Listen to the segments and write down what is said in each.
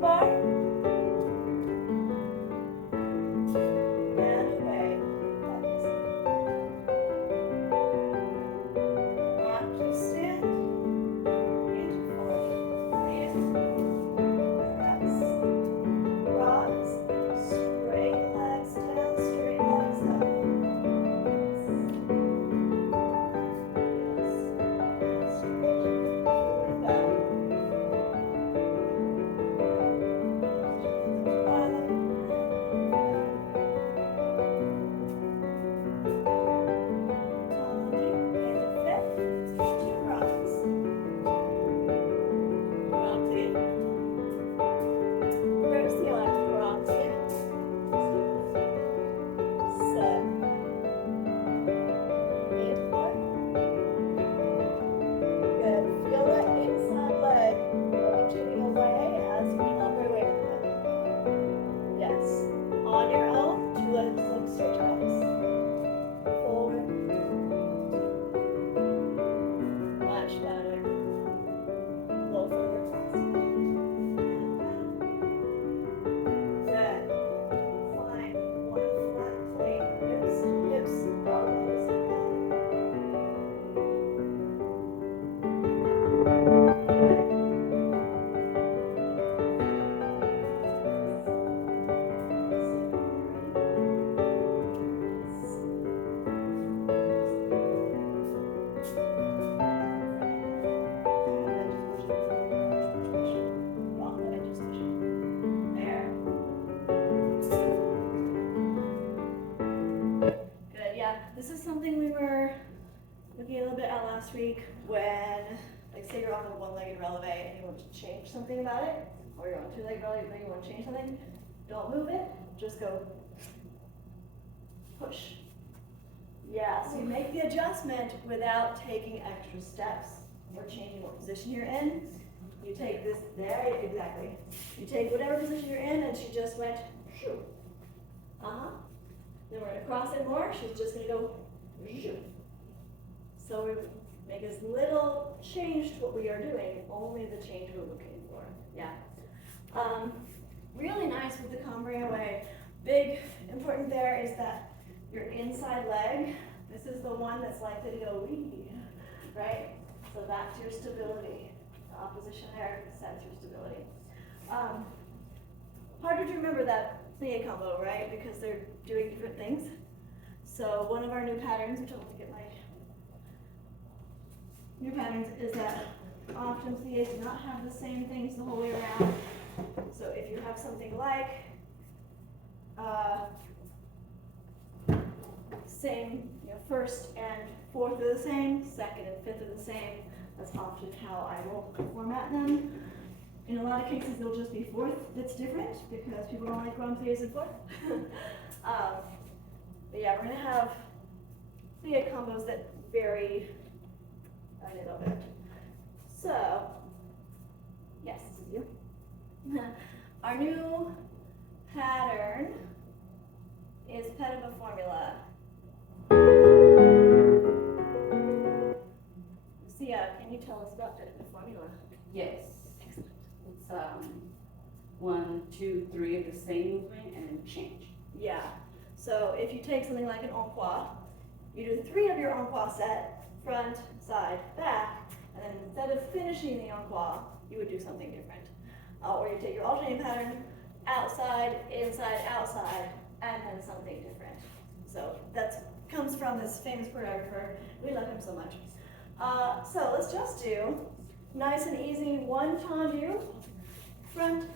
bar. And away. Active stand. Into forward. Breathe. Press. Rise. Straight legs down, straight legs up. This is something we were looking a little bit at last week when, like, say you're on a one-legged releve and you want to change something about it, or you're on a two-legged releve and you want to change something. Don't move it, just go push. Yeah, so you make the adjustment without taking extra steps or changing what position you're in. You take this there, exactly. You take whatever position you're in, and she just went, shoo. Then we're gonna cross it more, she's just gonna go, shoo. So we make as little change to what we are doing, only the change we're looking for, yeah. Really nice with the Cambria way. Big, important there is that your inside leg, this is the one that's likely to go wee, right? So back to your stability. The opposition there sets your stability. Harder to remember that plie combo, right? Because they're doing different things. So one of our new patterns, which I'll get my new patterns, is that often plies do not have the same things the whole way around. So if you have something like same, first and fourth are the same, second and fifth are the same. That's often how I will format them. In a lot of cases, they'll just be fourth that's different because people don't like grand plies in fourth. But yeah, we're going to have plie combos that vary a little bit. So, yes, this is you. Our new pattern is Pettiba formula. Lucia, can you tell us about Pettiba formula? Yes. Excellent. It's 1, 2, 3 of the same movement and then change. Yeah. So if you take something like an en-croix, you do 3 of your en-croix set, front, side, back, and then instead of finishing the en-croix, you would do something different. Or you take your alternating pattern, outside, inside, outside, and then something different. So that comes from this famous choreographer. We love him so much. So let's just do nice and easy one tendu, front,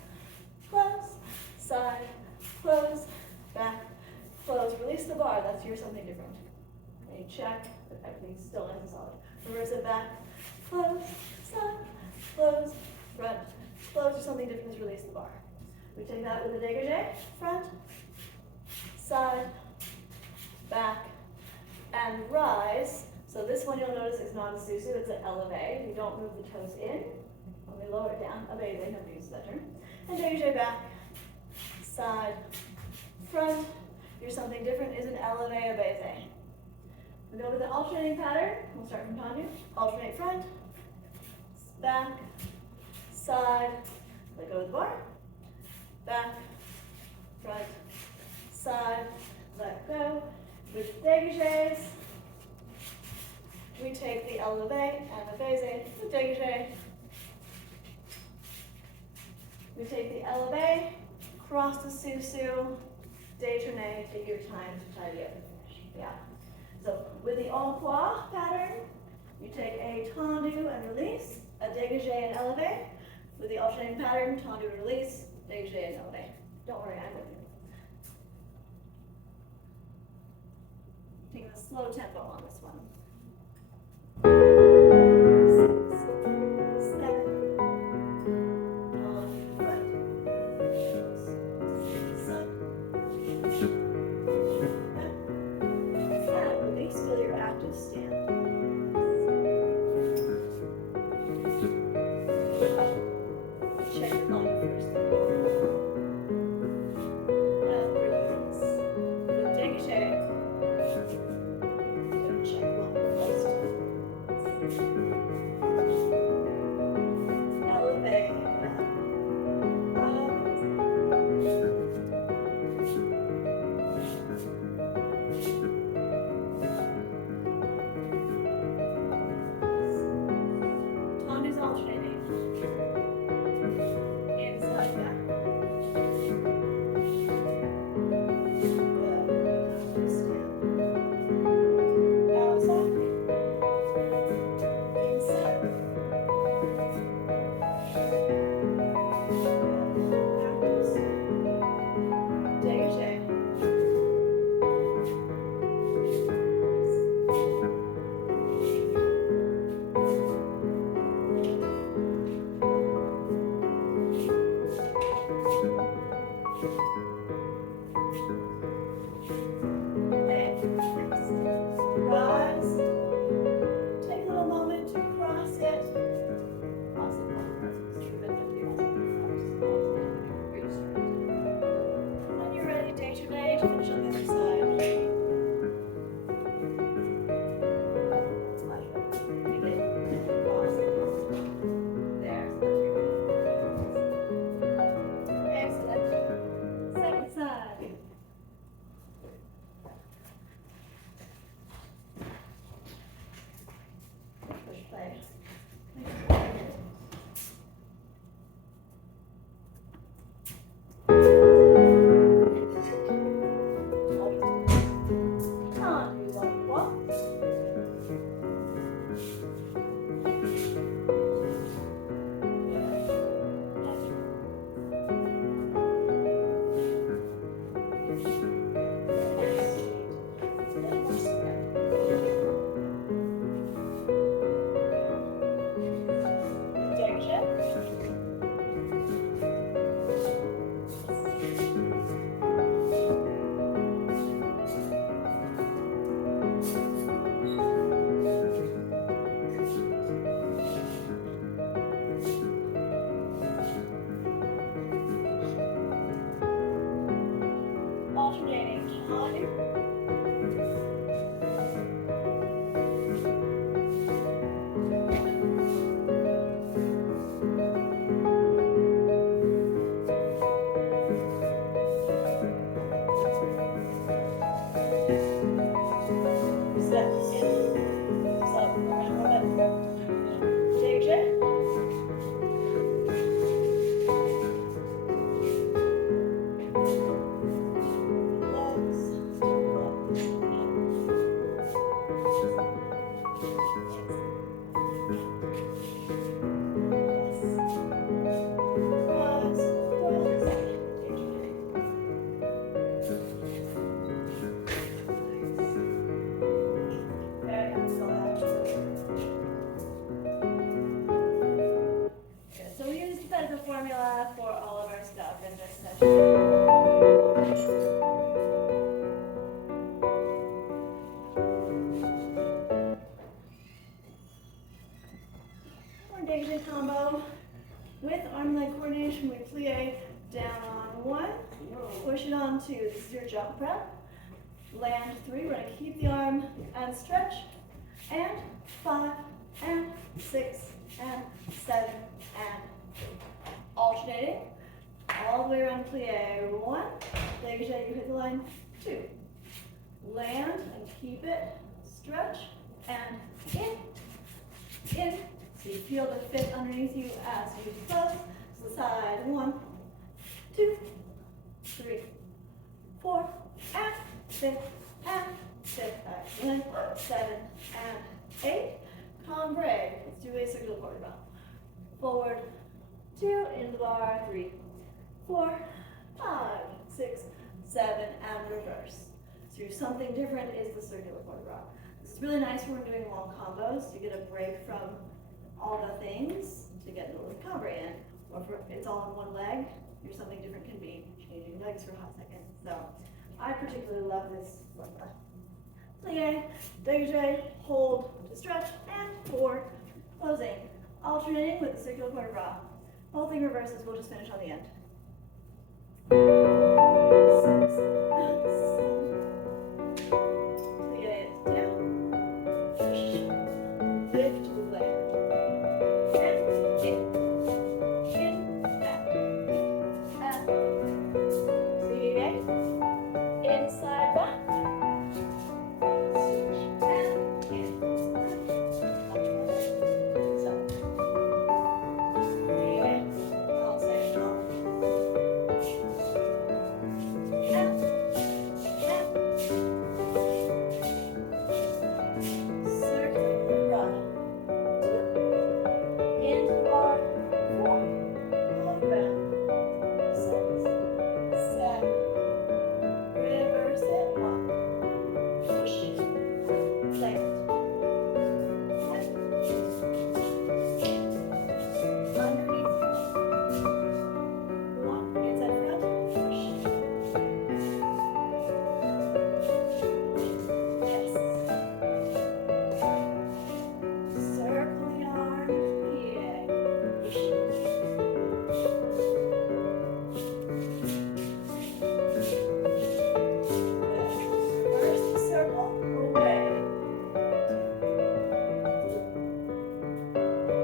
close, side, close, back, close. Release the bar, that's your something different. And you check that everything's still nice and solid. Reverse it back, close, side, close, front, close, or something different is release the bar. We take that with a dégagé, front, side, back, and rise. So this one you'll notice is non-susu, it's an elevate. We don't move the toes in. When we lower it down, abase, nobody uses that term. And dégagé back, side, front. Your something different is an elevate, abase. We go with the alternating pattern. We'll start from tendu. Alternate front, back, side, let go of the bar, back, front, side, let go. With dégagés, we take the élevé and the baissé, the dégagé. We take the élevé, cross the sous-sus, détourné, take your time to tidy up and finish. Yeah. So with the en croix pattern, you take a tendu and release, a dégagé and élevé. With the alternating pattern, tendu and release, dégagé and élevé. Don't worry, I'm with you. Taking a slow tempo on this one. 6, 7, on front. And release, feel your active stand. Check your line first. And release. The dégagé. Check line first. Elevate. Tendu's alternating. Inside back. Good. Stand. Outside. Inside. Active stand. Dégagé. Rise. Take a little moment to cross it. Cross it. When you're ready, détourné to finish on the other side. Cross it. There. Excellent. Second side. Push play. Tendu en croix. Alternating tendu. Step in. Step around a bit. Dégagé. So we use the Fedco formula for all of our stuff in this session. Our dégagé combo. With arm leg coordination, we plie down on 1, push it on 2. This is your jump prep. Land 3, we're going to keep the arm and stretch. And 5, and 6, and 7, and 8. Alternating. All all the way around plie. 1, dégagé, you hit the line. 2, land and keep it, stretch, and in. So you feel the fit underneath you as you close to the side. 1, 2, 3, 4, and 5, and 6, excellent, 7, and 8. Calm break. Let's do a circular quarter bound. Forward, 2, into the bar, 3, 4, 5, 6, 7, and reverse. So something different is the circular quarter bound. This is really nice when we're doing long combos. You get a break from all the things to get a little recovery in. Or if it's all on one leg, or something different can be changing legs for a hot second. So I particularly love this formula. Plie, dégagé, hold to stretch, and forward, closing. Alternating with the circular quarter bra. Whole thing reverses, we'll just finish on the end. 6, 7, plie it down, push, lift to land, and in, back, and plie, inside back, switch, and in, so, plie, I'll say no, and, circling the run, 2, into the bar, 4, around, 6, 7, reverse it, 1, push, land, and underneath, 1, inside front, push, yes, circle the arm, plie, push, reverse the circle, away,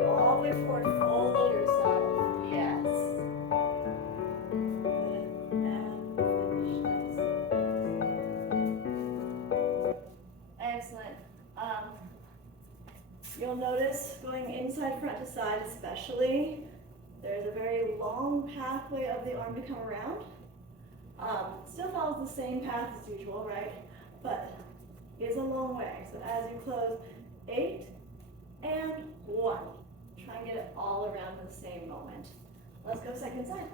all the way forward, fold yourself, yes, good, and finish, nice. Excellent. You'll notice going inside front to side especially, there's a very long pathway of the arm to come around. Still follows the same path as usual, right? But it's a long way. So as you close, 8 and 1. Try and get it all around in the same moment. Let's go second side.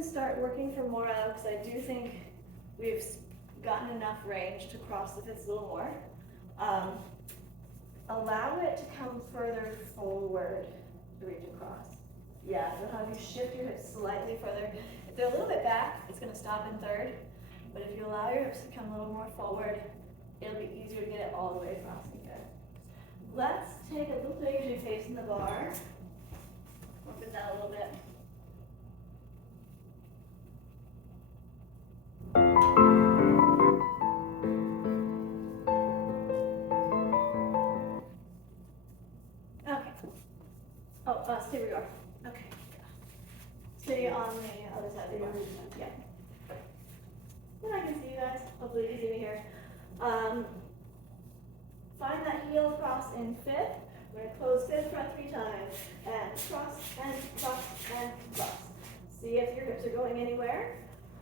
Start working for more of, because I do think we've gotten enough range to cross the fifth a little more. Allow it to come further forward to reach across. Yeah, so have you shift your hips slightly further. If they're a little bit back, it's going to stop in third. But if you allow your hips to come a little more forward, it'll be sure to get it all the way across and good. Let's take a little dégagé facing the bar. Work it down a little bit. Okay. Oh, stay where you are. Okay. Stay on the other side of the bar. Yeah. Then I can see you guys. Hopefully you can see me here. Find that heel across in fifth. We're going to close fifth front 3 times. And cross, and cross, and cross. See if your hips are going anywhere.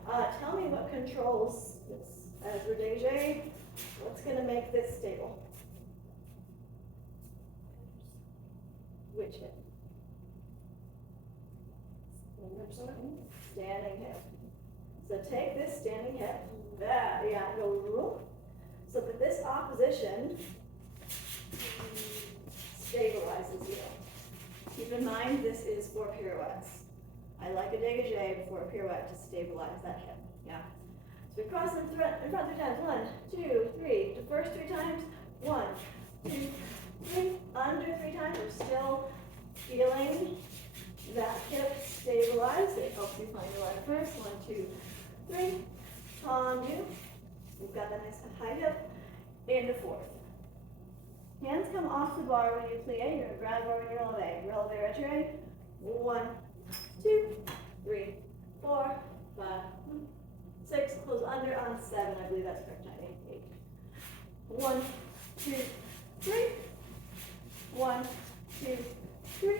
Tell me what controls this. As we're dégagé, what's going to make this stable? Which hip? Standing hip. So take this standing hip. Go rule. So that this opposition stabilizes you. Keep in mind this is for pirouettes. I like a dégagé before a pirouette to stabilize that hip. Yeah. So we cross in front 3 times. 1, 2, 3. The first 3 times. 1, 2, 3. Under 3 times. We're still feeling that hip stabilize. It helps you find your line first. 1, 2, 3. Tendu. We've got that nice high hip. Into fourth. Hands come off the bar when you plie. You're going to grab bar when you releve. Releve retire. 1, 2, 3, 4, 5, 6. Close under on 7. I believe that's correct. 9, 8. 1, 2, 3. 1, 2, 3.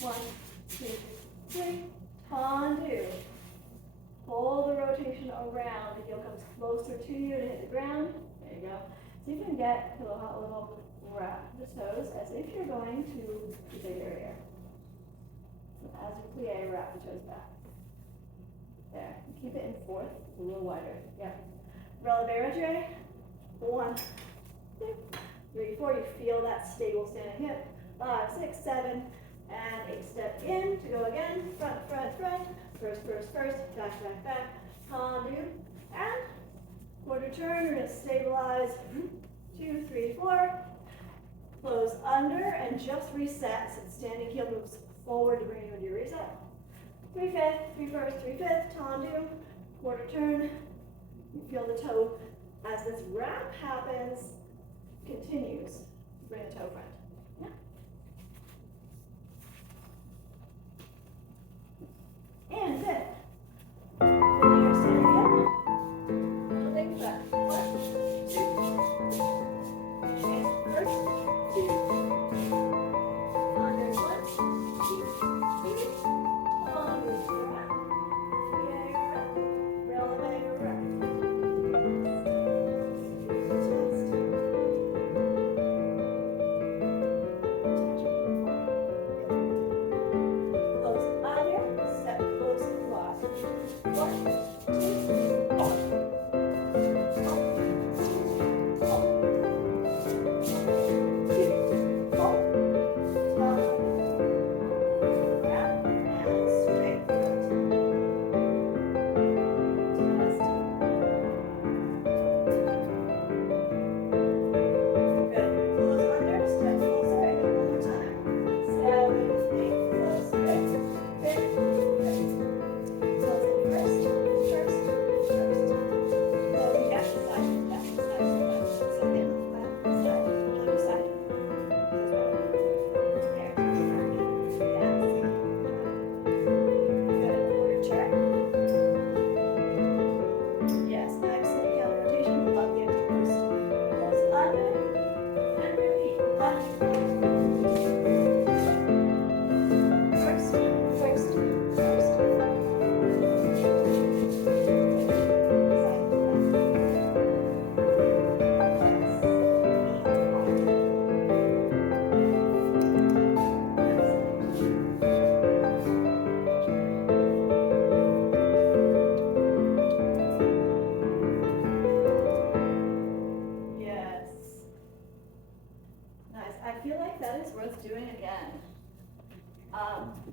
1, 2, 3. Tendu. Pull the rotation around. The heel comes closer to you to hit the ground. There you go. So you can get a little wrap the toes as if you're going to the big area. So as you plie, wrap the toes back. There. Keep it in fourth, a little wider. Yep. Releve retire. 1, 2, 3, 4. You feel that stable standing hip. 5, 6, 7, and 8. Step in to go again. Front, front, front. First, back, tendu, and quarter turn, we're going to stabilize, 2, 3, 4, close under, and just reset, so the standing heel moves forward to bring you into your reset, 3 fifth, 3 first, 3 fifth, tendu, quarter turn, you feel the toe, as this wrap happens, continues, bring the toe front. And then, feeling your standing hip, leg back. 1, 2, and first, 2, under 1, 2, 3, tendu, wrap, plie, wrap, releve, wrap.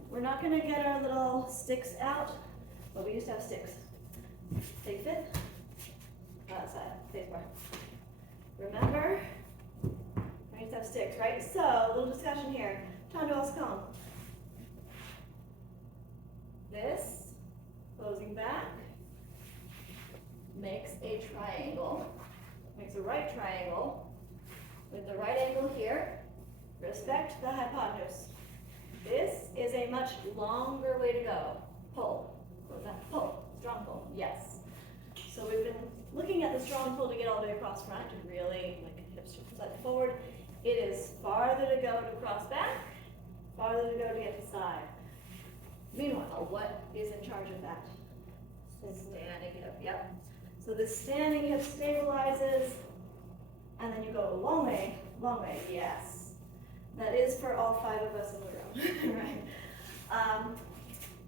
We're not going to get our little sticks out, but we used to have sticks. Take fifth, side, face bar. Remember, I used to have sticks, right? So, little discussion here. Tanduos come. This, closing back, makes a triangle, makes a right triangle with the right angle here. Respect the hypotenuse. This is a much longer way to go. Pull. Close that. Pull. Strong pull. Yes. So we've been looking at the strong pull to get all the way across front and really like hips side forward. It is farther to go to cross back, farther to go to get to side. Meanwhile, what is in charge of that? Standing hip. Yep. So the standing hip stabilizes, and then you go a long way, yes. That is for all 5 of us in the room, right?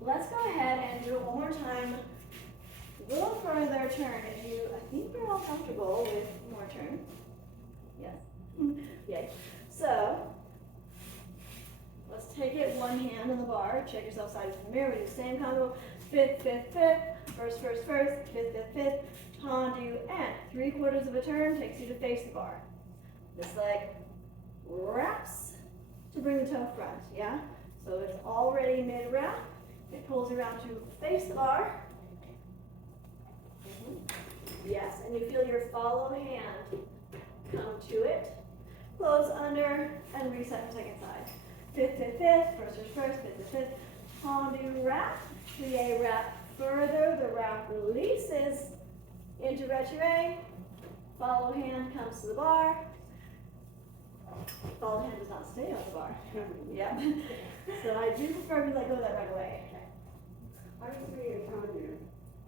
Let's go ahead and do it one more time. A little further turn if you, I think you're all comfortable with more turn. Yes? Yay. So, let's take it one hand on the bar, check yourself sideways in the mirror, we do the same combo, fifth, first, fifth, fifth, tendu, and 3/4 of a turn takes you to face the bar. This leg wraps to bring the toe front, yeah? So it's already mid-wrap, it pulls around to face the bar. Yes, and you feel your follow hand come to it, close under, and reset for second side. Fifth, first, fifth, tendu, wrap, plie, wrap further, the wrap releases into retiré, follow hand comes to the bar, follow hand does not stay on the bar. Yep. So I do prefer to let go of that right away. How do you say your tendu?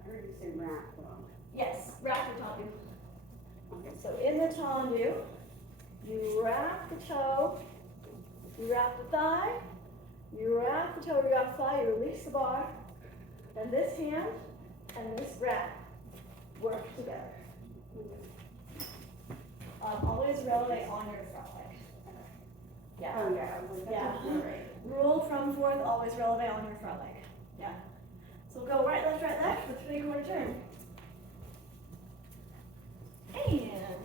I heard you say wrap though. Yes, wrap the tendu. Okay, so in the tendu, you wrap the toe, you wrap the thigh, you wrap the toe, you wrap the thigh, you release the bar, and this hand and this wrap work together. Always releve on your front leg. Yeah. Oh yeah, Yeah. right. Rule from fourth, always releve on your front leg. Yeah. So we'll go right, left with 3/4 turn. And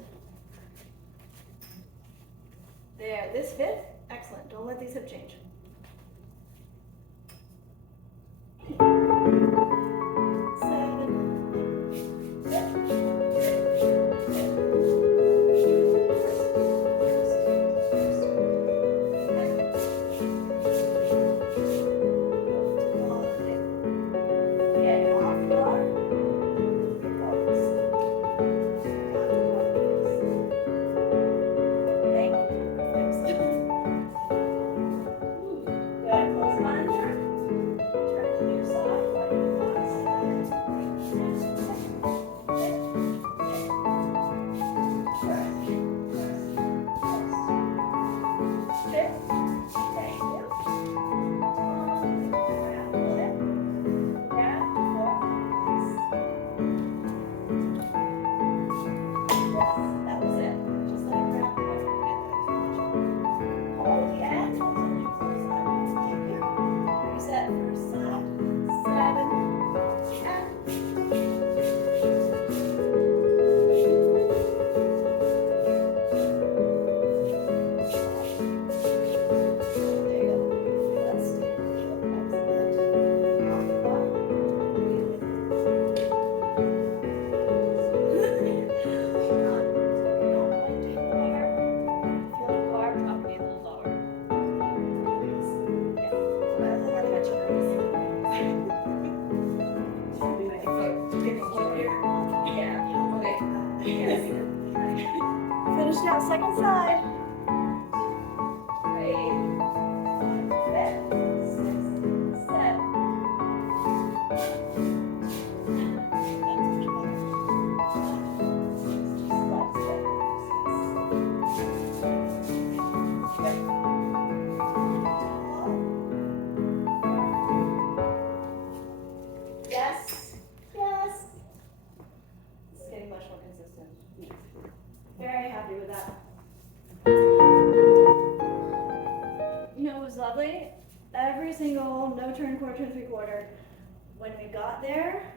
there, this fifth, excellent. Don't let these hip change. Finish out second side. Yes, yes. This is getting much more consistent. Very happy with that. You know what was lovely? Every single no turn, quarter turn, 3/4. When we got there,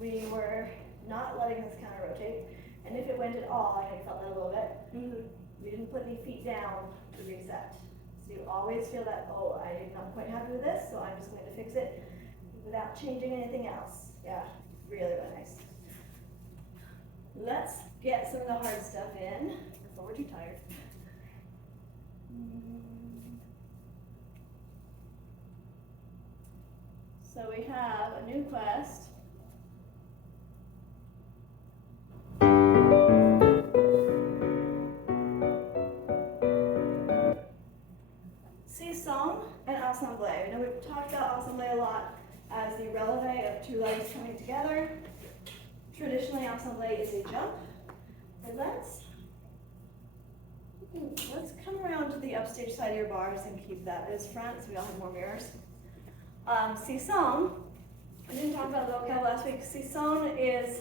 we were not letting this counter rotate, And if it went at all, I felt that a little bit, Mm-hmm. you didn't put any feet down to reset. So you always feel that, oh, I'm not quite happy with this, so I'm just going to fix it without changing anything else. Yeah, really, really nice. Let's get some of the hard stuff in before we're too tired. So we have a new quest. Song and assemblée. I know we've talked about assemblée a lot as the releve of two legs coming together. Traditionally, assemblée is a jump. And let's come around to the upstage side of your bars and keep that as front so we all have more mirrors. Sisson, I didn't talk about vocab last week. Sisson is,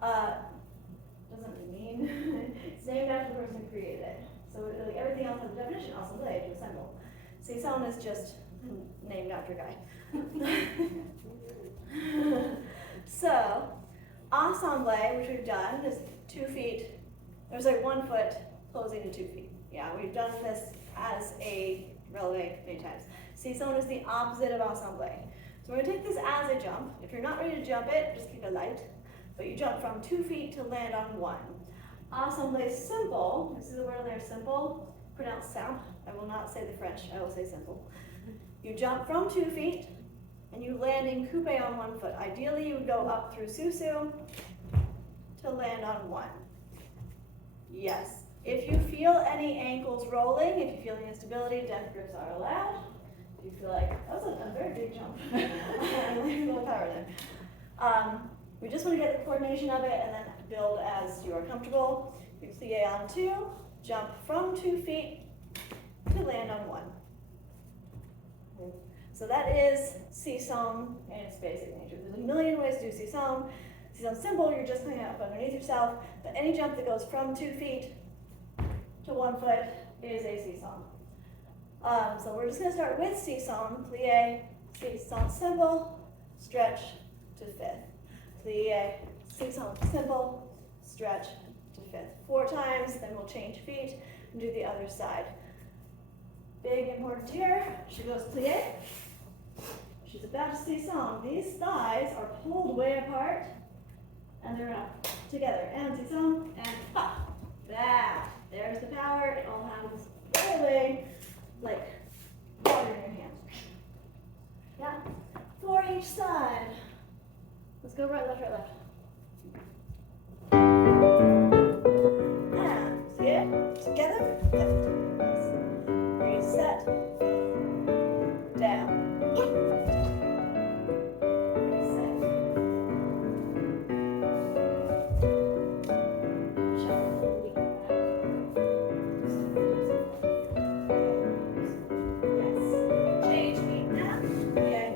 doesn't mean, it's named after the person who created it. So like everything else has a definition, assemblée, to assemble. Sisson is just named after a guy. So, assemblée, which we've done, is 2 feet. There's like 1 foot closing to 2 feet. Yeah, we've done this as a releve many times. Sisson is the opposite of assemblée. So we're gonna take this as a jump. If you're not ready to jump it, just keep it light. But you jump from 2 feet to land on 1. Assemblée simple, this is the word there, simple, pronounced sound. I will not say the French, I will say simple. You jump from 2 feet and you land in coupe on 1 foot. Ideally, you would go up through susu to land on 1. Yes. If you feel any ankles rolling, if you feel any instability, death grips are allowed. If you feel like, that was a very big jump. I like a little power there. We just want to get the coordination of it and then build as you are comfortable. You plie on 2, jump from 2 feet to land on 1. So that is Sisson in its basic nature. There's a million ways to do Sisson. Sisson simple, you're just coming up underneath yourself, but any jump that goes from 2 feet to 1 foot is a Sisson. So we're just going to start with Sisson, plie, Sisson simple, stretch to 5th. Plie, Sisson simple, stretch to 5th. 4 times, then we'll change feet and do the other side. Big important here, she goes plie. She's about to Sisson. These thighs are pulled way apart and they're up together. And Sisson and pop. That. There's the power. It all happens right away, like water in your hands. Yeah. For each side. Let's go right, left, right, left. And see it? Together. Lift. Reset. Down. Reset. Yes. Change feet now. Okay.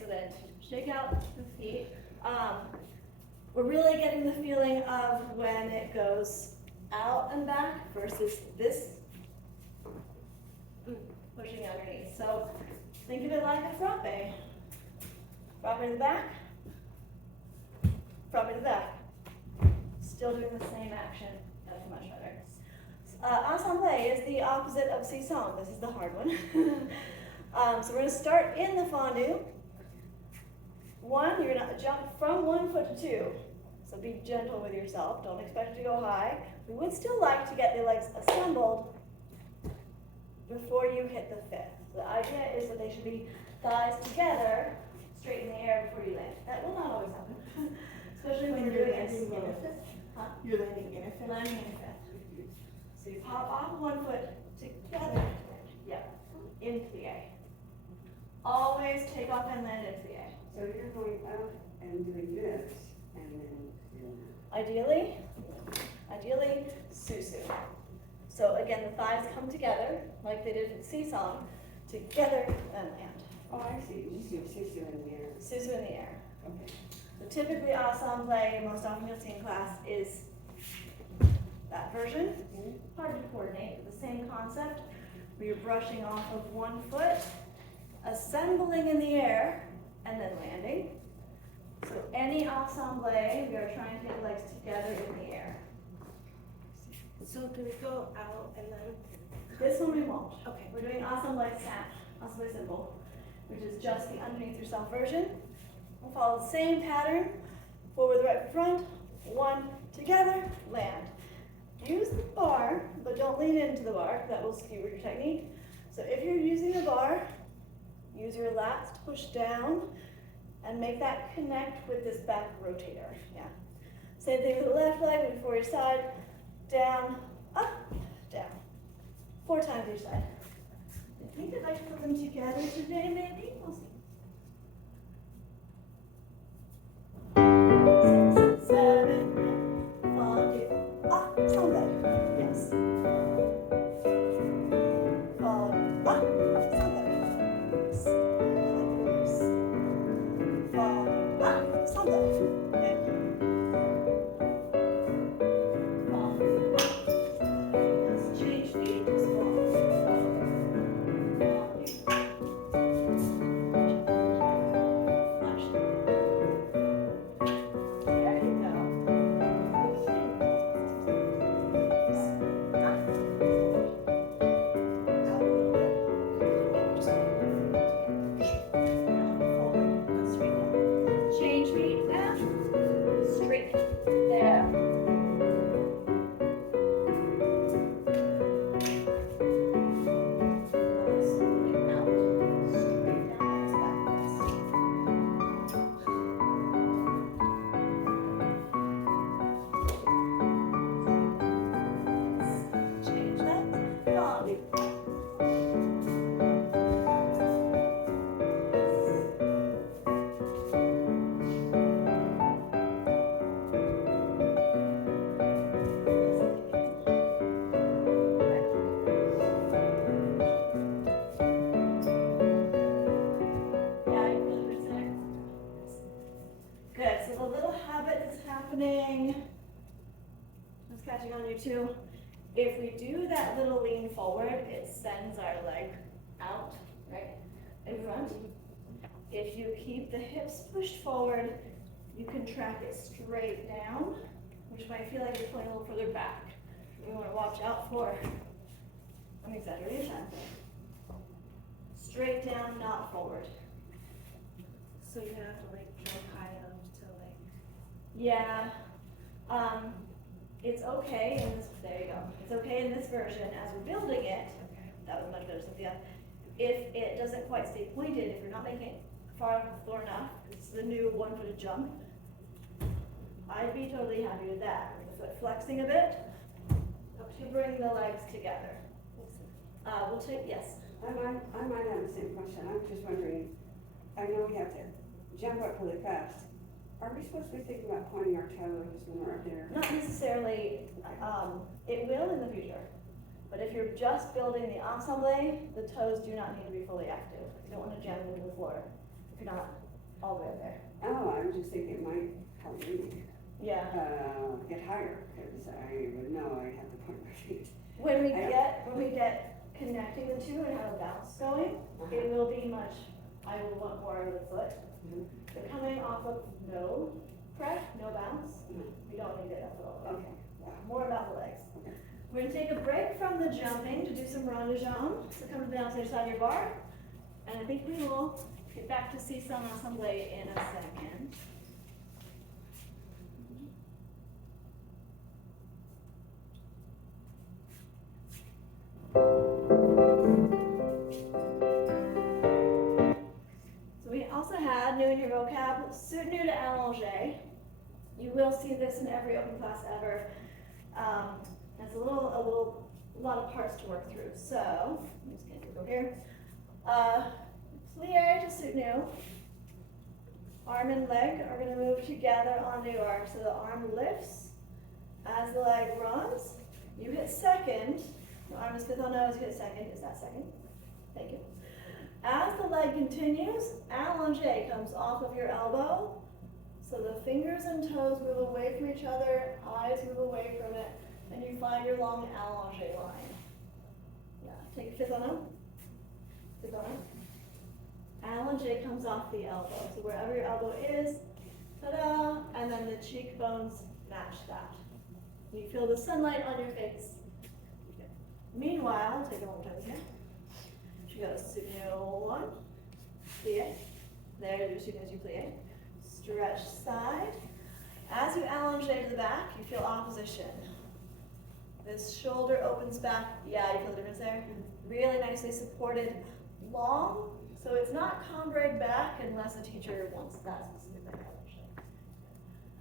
Stretch. Shake out the feet. We're really getting the feeling of when it goes out and back versus this pushing underneath. So think of it like a frappe. Frappe to the back, frappe to the back. Still doing the same action. That's much better. Assemblée is the opposite of Sisson. This is the hard one. So we're going to start in the fondue. One, you're gonna jump from 1 foot to 2. So be gentle with yourself. Don't expect it to go high. We would still like to get the legs assembled before you hit the fifth. The idea is that they should be thighs together, straight in the air before you land. That will not always happen, especially when you're doing it in a fifth. Huh? You're landing in a fifth? Landing in a fifth. So you pop off 1 foot together. Yeah, into the A. Always take off and land into the A. So you're going up and doing this, and then doing that. Ideally, susu. So again, the thighs come together, like they did in seesaw, together and land. Oh, I see, just your sister in the air. Susu in the air. Okay. So typically, ensemble, most often you'll see in class, is that version. Hard to coordinate, but the same concept, where you're brushing off of 1 foot, assembling in the air, and then landing. So any ensemble, we are trying to get legs together in the air. So do we go out and then? This one we won't. Okay. We're doing ensemble snap, ensemble simple, which is just the underneath yourself version. We'll follow the same pattern, forward, right, front, 1, together, land. Use the bar, but don't lean into the bar, that will skew your technique. So if you're using the bar, use your lats to push down and make that connect with this back rotator, yeah. Same thing with the left leg, before your side, down, up, down. 4 times each side. I think I'd like to put them together today, maybe, we'll see. 6, 7, 5, something, yes. Change feet, there you go. Change feet and straighten. There. Change that. Body. Yeah, you feel it there. Good, so the little habit that's happening, it's catching on you too. If we do that little lean forward, it sends our leg out, right, in front. If you keep the hips pushed forward, you can track it straight down, which might feel like you're pulling a little further back. You want to watch out for an exaggeration. Straight down, not forward. So you have to like jump high enough to like. Yeah, it's okay in this, there you go. It's okay in this version, as we're building it, that was much better, Cynthia. If it doesn't quite stay pointed, if you're not making it far off the floor enough, it's the new 1-footed jump. I'd be totally happy with that. With the foot flexing a bit, to bring the legs together. We'll take, yes. I might have the same question, I'm just wondering, I know we have to jump up really fast. Are we supposed to be thinking about pointing our toes when we're up there? Not necessarily, it will in the future. But if you're just building the ensemble, the toes do not need to be fully active. You don't want to jam into the floor if you're not all the way up there. Oh, I was just thinking it might help me, Yeah. get higher, because I would know I have to point my feet. When we get connecting the two and have a bounce going, it will be much, I will want more of the foot. Mhm. But coming off of no press, no bounce, Mhm. we don't need it at all. Okay, yeah. More about the legs. Okay. We're gonna take a break from the jumping to do some rond de jambe. So come to the outside side of your bar. And I think we will Get back to seesaw and assemble in a second. So we also had new in your vocab, soutenu to allongé. You will see this in every open class ever. It's a lot of parts to work through. So, I'm just gonna go here. Plie to soutenu. Arm and leg are gonna move together on the arm. So the arm lifts as the leg runs. You hit second. The arm is fifth on nose, you hit second. Is that second? Thank you. As the leg continues, allongé comes off of your elbow. So the fingers and toes move away from each other, eyes move away from it, and you find your long allongé line. Yeah, take a fifth on up. Fifth on up. Allongé comes off the elbow. So wherever your elbow is, ta-da, and then the cheekbones match that. You feel the sunlight on your face. Meanwhile, take it one more time here. You go soutenu one, plie. There, do soutenu as you plie. Stretch side. As you allongé to the back, you feel opposition. This shoulder opens back. Yeah, you feel the difference there? Really nicely supported, long. So it's not cambré back unless a teacher wants that specific allongé.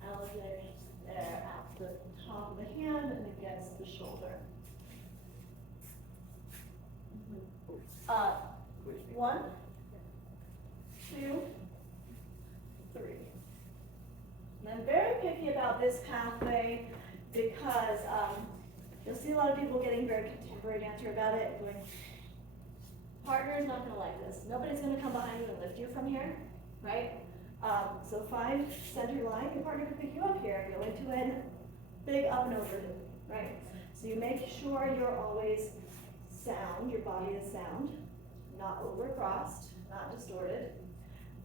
Allongé there at the top of the hand and against the shoulder. One, two, three. And I'm very picky about this pathway because you'll see a lot of people getting very contemporary dancer about it, going, partner's not gonna like this. Nobody's gonna come behind you and lift you from here, right? So find center line, your partner can pick you up here, go into a big up and over, right? So you make sure you're always sound, your body is sound, not overcrossed, not distorted.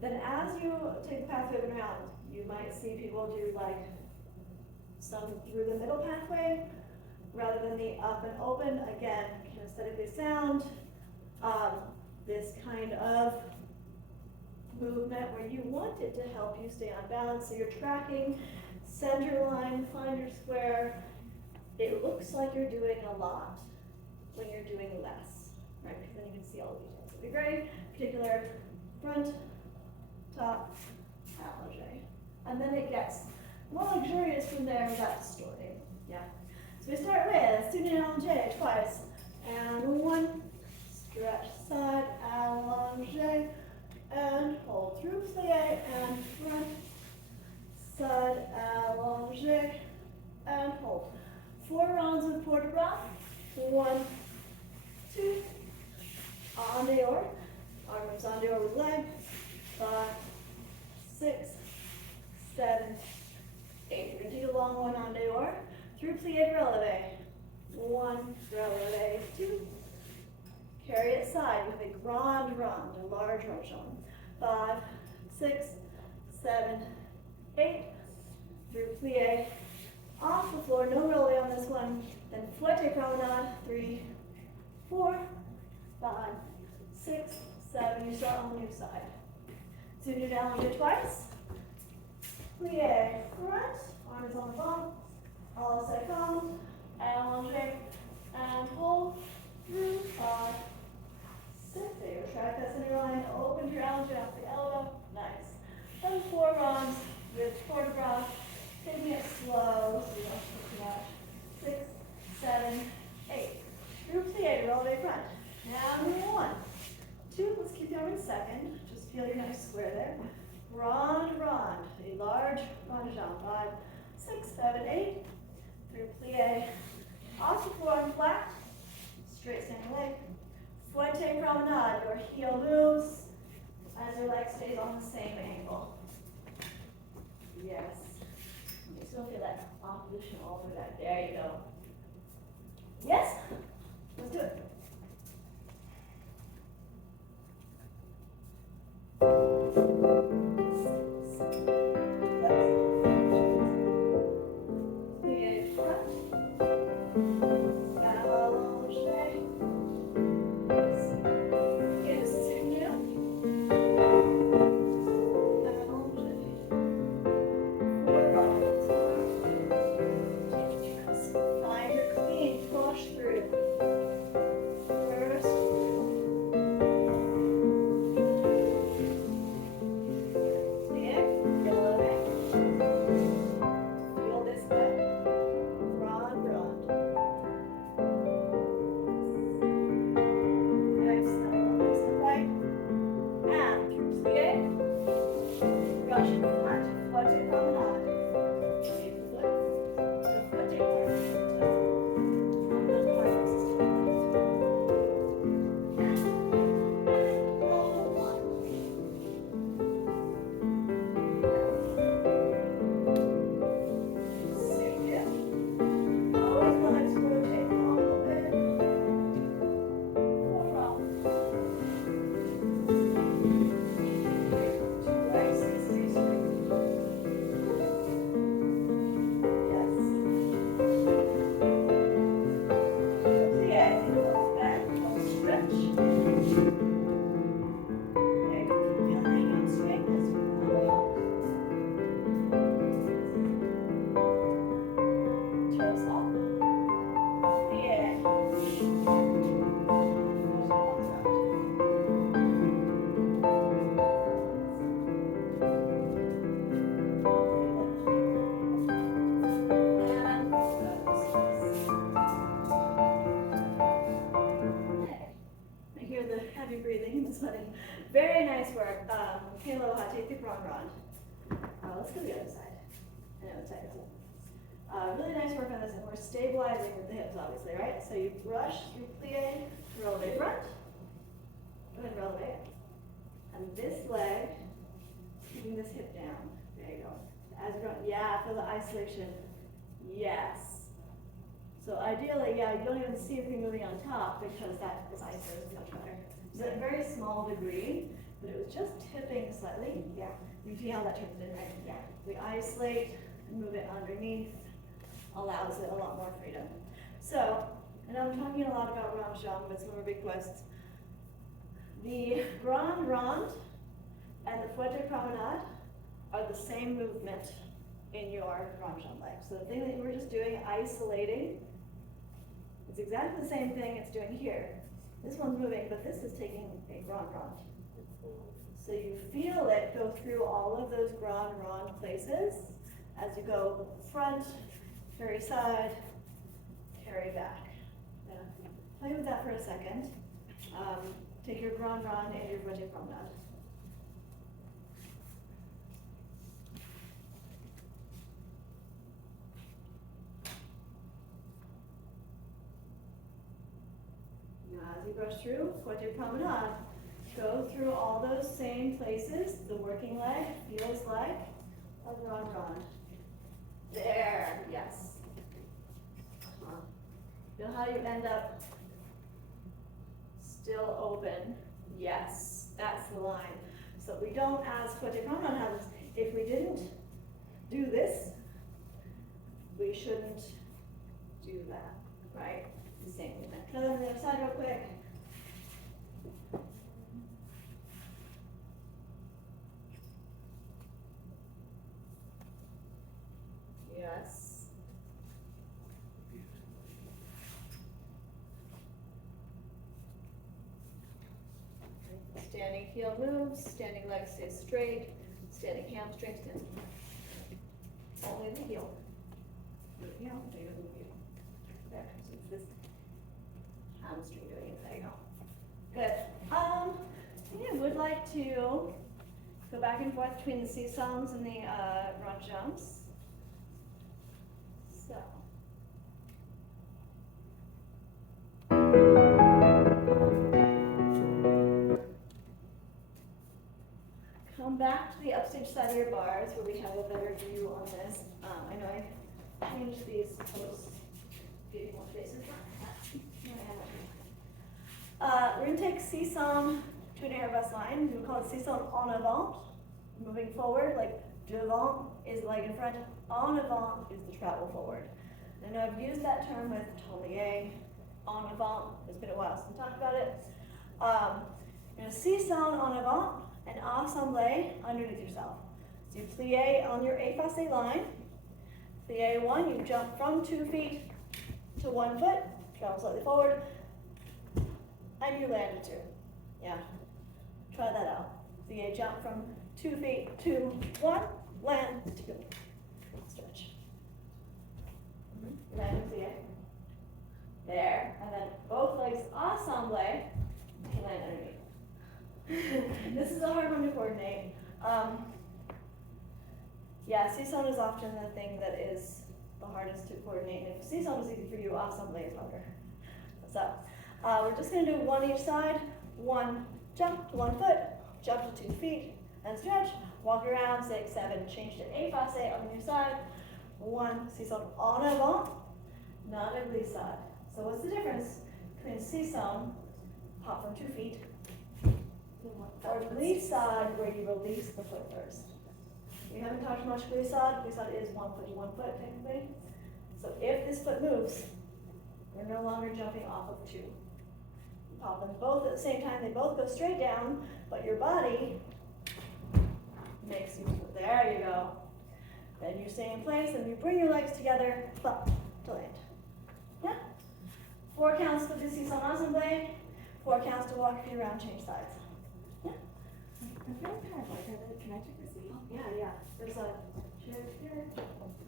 Then as you take the pathway up and around, you might see people do like some through the middle pathway rather than the up and open. Again, kinesthetically sound, this kind of movement where you want it to help you stay on balance. So you're tracking center line, find your square. It looks like you're doing a lot when you're doing less, right? Because then you can see all the details. It'd be great, particular front, top, allongé. And then it gets more luxurious from there without distorting. Yeah. So we start with soutenu allongé twice. And one, stretch side, allongé, and hold through plie, and front, side, allongé, and hold. 4 rounds of port de bras. 1, 2, en dehors. Arm moves en dehors with leg. 5, 6, 7, 8. We're going to do a long one en dehors. Through plie to releve. 1, releve, 2. Carry it side with a grand rond, a large ronchon. 5, 6, 7, 8. Through plie. Off the floor, no releve on this one. Then fouette promenade. 3, 4, 5, 6, 7. You start on the new side. Soutenu allongé twice. Plie front. Arm is on the bottom. All side come. Allongé. And hold. Through 5, 6. There you go. Track that center line. Open your allongé off the elbow. Nice. Then 4 rounds with port de bras. Taking it slow so you don't take too much. 6, 7, 8. Through plie, releve front. Now 1, 2. Let's keep going second. Just feel your nice square there. Rond, rond. A large rondejambe. 5, 6, 7, 8. Through plie. Off the floor and flat. Straight standing leg. Fouette promenade. Your heel moves as your leg stays on the same angle. Yes. You still feel that opposition all through that. There you go. Yes? Let's do it. Plie front. Allongé. Get a soutenu. tight. Really nice work on this, and we're stabilizing with the hips, obviously, right? So you brush through plie, releve front, go ahead and releve. And this leg, keeping this hip down. There you go. As you're going, yeah, feel the isolation. Yes. So ideally, yeah, you don't even see anything moving on top because that is isolated much better. It's a very small degree, but it was just tipping slightly. Yeah. You see how that turns in, right? Yeah. We isolate and move it underneath, allows it a lot more freedom. So, and I'm talking a lot about Ramjam, but some of our big quests. The Grand Rond and the Fouette Promenade are the same movement in your Ramjam leg. So the thing that you were just doing, isolating, it's exactly the same thing it's doing here. This one's moving, but this is taking a Grand Rond. So you feel it go through all of those Grand Rond places as you go front, carry side, carry back. Yeah. Play with that for a second. Take your Grand Rond and your Fouette Promenade. As you brush through, Fouette Promenade, go through all those same places the working leg feels like a Grand Rond. There, yes. Feel how you end up still open. Yes, that's the line. So we don't, as Fouette Promenade has, if we didn't do this, we shouldn't do that, right? The same movement. Try that on the other side real quick. Yes. Standing heel moves, standing leg stays straight, standing hamstring stays only the heel. Move the heel, do the heel. There, so it's this hamstring doing it, there you go. Good. I would like to go back and forth between the seesaws and the run jumps. So. Come back to the upstage side of your bars where we have a better view on this. I know I changed these posts. Beautiful faces. We're going to take seesaw to an airbus line. We call it seesaw en avant, moving forward. Like devant is leg in front, en avant is the travel forward. I know I've used that term with Tolier, en avant. It's been a while since we talked about it. You're going to seesaw en avant and assemble underneath yourself. So you plie on your efface line. Plie 1, you jump from 2 feet to 1 foot, travel slightly forward, and you land to 2. Yeah, try that out. Plie, jump from 2 feet to 1, land 2. Stretch. Land and plie. There, and then both legs assemble, you land underneath. This is a hard one to coordinate. Yeah, seesaw is often the thing that is the hardest to coordinate. And if seesaw is easy for you, assemble is harder. So, we're just going to do 1 each side. 1 jump to 1 foot, jump to 2 feet, and stretch. Walk around, 6, 7, change to efface on the new side. 1 seesaw en avant, not a glissade. So what's the difference between seesaw, hop from 2 feet, or glissade where you release the foot first? We haven't talked much glissade. Glissade is 1 foot to 1 foot technically. So if this foot moves, we're no longer jumping off of 2. Pop them both at the same time. They both go straight down, but your body makes you move. There you go. Then you stay in place and you bring your legs together, flop to land. Yeah? 4 counts to the seesaw ensemble, 4 counts to walk feet around, change sides. Yeah? I'm feeling kind of like, can I take a seat? Yeah. There's a chair here.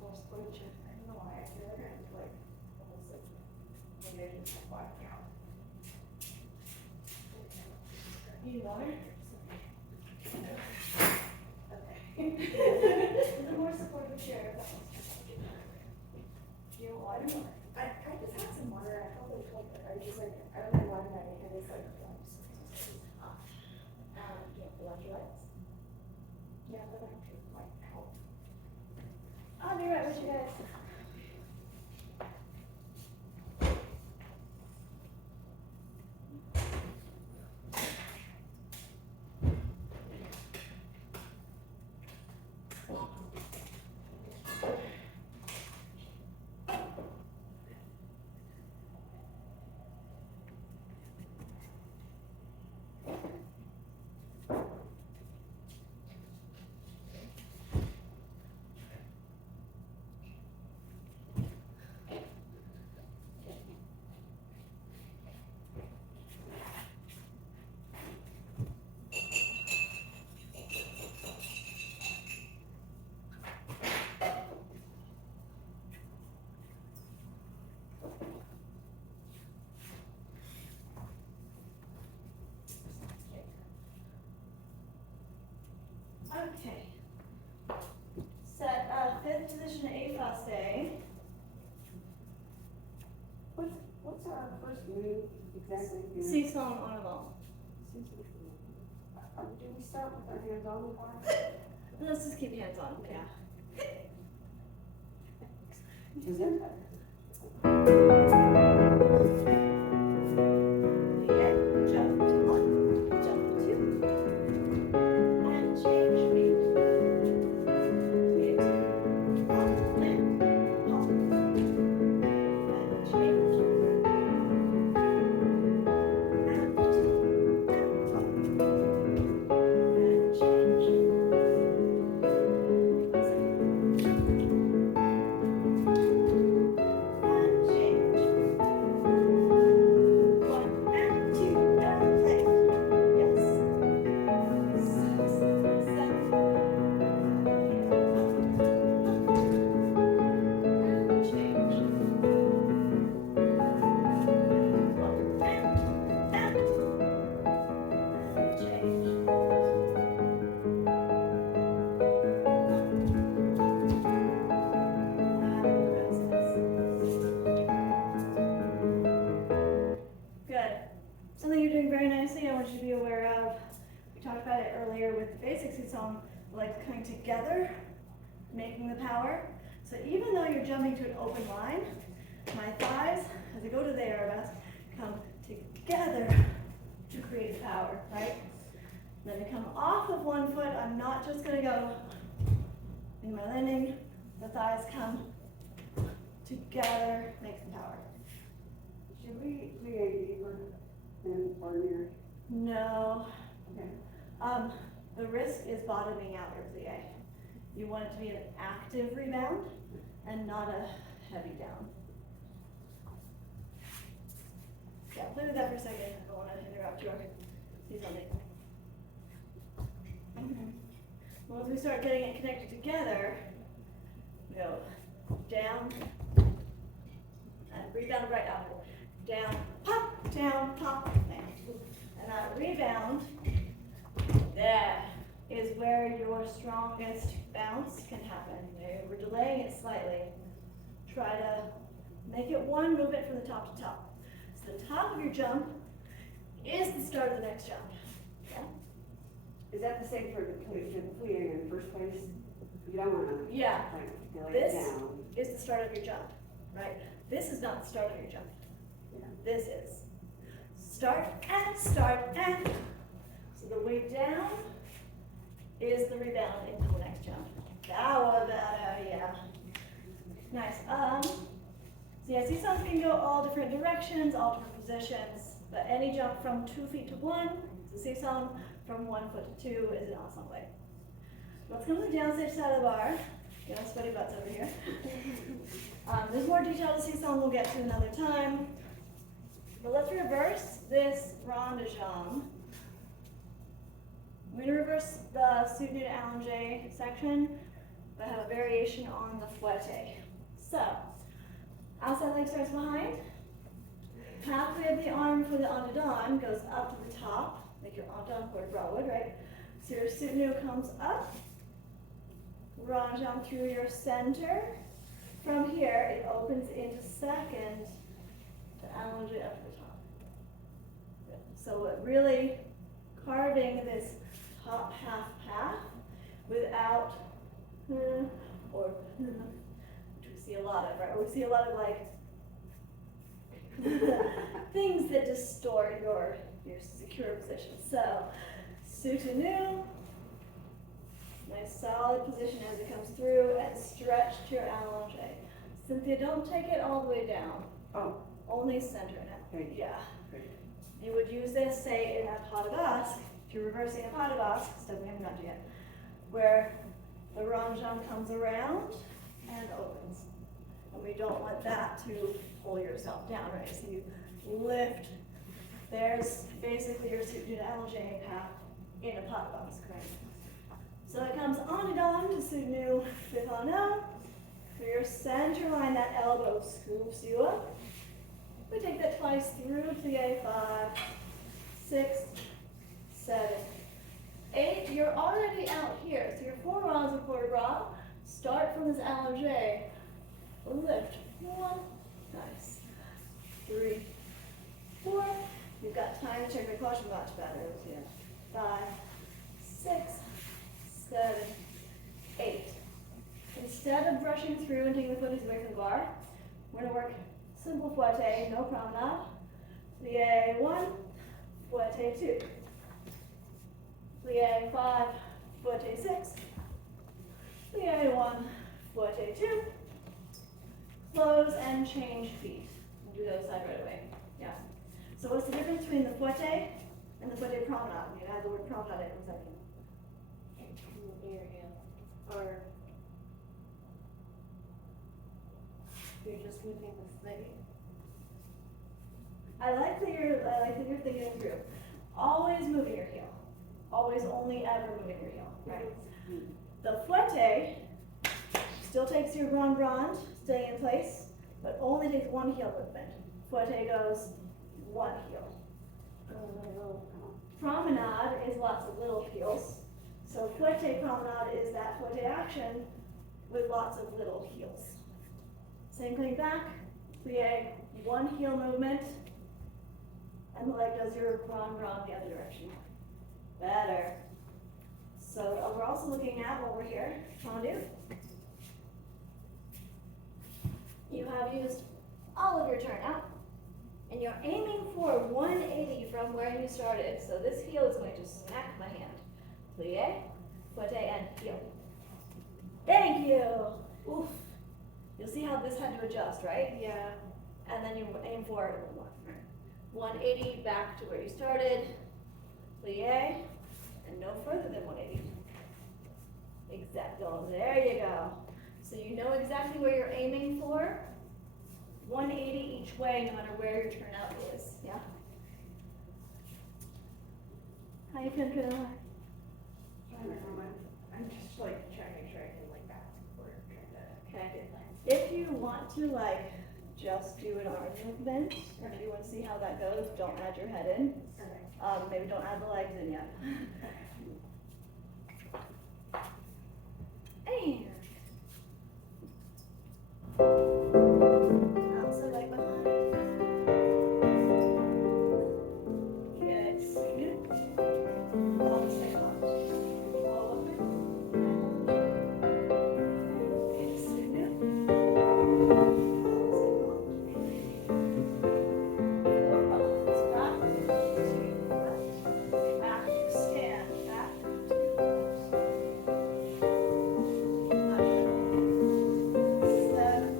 More supportive chair. I don't know why I feel like I have to like, almost like, maybe I just walk out. You need water? Okay. There's a more supportive chair. I don't know. I just had some water, I probably told her, I was just like, I don't know why my head is like, electrolytes. Yeah, but actually, like, help. I'll be right with you guys. Okay. Set fifth position aphoste. What's our first move exactly? Seesaw on a ball. Do we start with our hands on the bar? Let's just keep hands on, yeah. Is it? Yeah, jump to one, jump to two, and change feet. Feet, up, land, hop, and change. And two, and hop, and change. And change. One and two and play. Yes. 6, 7. And change. One and change. Good. Something you're doing very nicely, I want you to be aware of. We talked about it earlier with the basic seesaw, legs coming together, making the power. So even though you're jumping to an open line, my thighs, as I go to the arabesque, come together to create power, right? Then to come off of one foot, I'm not just gonna go in my landing, the thighs come together, makes the power. Should we plie deeper than ordinary? No. Okay. The risk is bottoming out your plie. You want it to be an active rebound and not a heavy down. Yeah, play with that for a second. I don't want to interrupt your see something. Once we start getting it connected together, we go down and rebound right out. Down, pop, land. And that rebound, there is where your strongest bounce can happen. We're delaying it slightly. Try to make it one movement from the top to top. So the top of your jump is the start of the next jump. Yeah? Is that the same for the plie in the first place? You don't wanna, Yeah. like, delay This it down. is the start of your jump, right? This is not the start of your jump. Yeah. This is. Start and. So the way down is the rebound into the next jump. That was better, yeah. Nice. So yeah, seesaws can go all different directions, all different positions, but any jump from 2 feet to 1 is a seesaw, from 1 foot to 2 is an awesome way. Let's come to the downstage side of the bar. Get our sweaty butts over here. There's more detail to seesaw we'll get to another time. But let's reverse this rond de jambe. We're going to reverse the soutenu allongé section, but have a variation on the fouette. So, outside leg starts behind. Halfway of the arm for the endedon goes up to the top, like your endedon or bras would, right? So your soutenu comes up, rond de jambe through your center, From here, it opens into second to allongé up to the top. Good. So it really carving this top half path without, or, which we see a lot of, right? We see a lot of like, things that distort your secure position. So, soutenu, nice solid position as it comes through, and stretch to your allongé. Cynthia, don't take it all the way down. Oh, Only center it. Thank you. Yeah. great. You would use this, say, in a pas de basque, if you're reversing a pas de basque, stuff we haven't got to yet, where the ranjan comes around and opens. And we don't want that to pull yourself down, right? So you lift. There's basically your soutenu to allongé path in a pas de basque, right? So it comes on and on to soutenu Fifano. For your center line, that elbow scoops you up. We take that twice through plie 5, 6, 7, 8. You're already out here. So your 4 rounds of quarter bras. Start from this allongé. Lift. 1. Nice. 3, 4. You've got time to check your caution much better. 5, 6, 7, 8. Instead of brushing through and taking the footies away from the bar, we're going to work simple fouette, no promenade. Plie 1, fouette 2. Plie 5, fouette 6. Plie 1, fouette 2. Close and change feet. Do the other side right away. Yeah. So what's the difference between the fouette and the fouette promenade? You can add the word promenade in a second. Or you're just moving the leg. I like that you're thinking it through. Always moving your heel. Always only ever moving your heel, right? The fouette still takes your grand grand, staying in place, but only takes one heel movement. Fouette goes one heel. Promenade is lots of little heels. So fouette promenade is that fouette action with lots of little heels. Same thing back, plie, one heel movement, and the leg does your grand grand the other direction. Better. So we're also looking at, while we're here, tendu. You have used all of your turnout, and you're aiming for 180 from where you started. So this heel is going to smack my hand. Plie, fouette, and heel. Thank you. Oof. You'll see how this had to adjust, right? Yeah. And then you aim for 180 back to where you started. Plie, and no further than 180. Exactly. Oh, there you go. So you know exactly where you're aiming for. 180 each way, no matter where your turnout is. Yeah. How you feeling, Camilla? I'm just like trying to make sure I can like back or trying to. Okay. If you want to like just do an arm movement, or if you want to see how that goes, don't add your head in. Okay. Maybe don't add the legs in yet. And outside leg behind. Good. Good. All the same arms. All over. Good. Sit down. Back, stand, back, to the left. 7,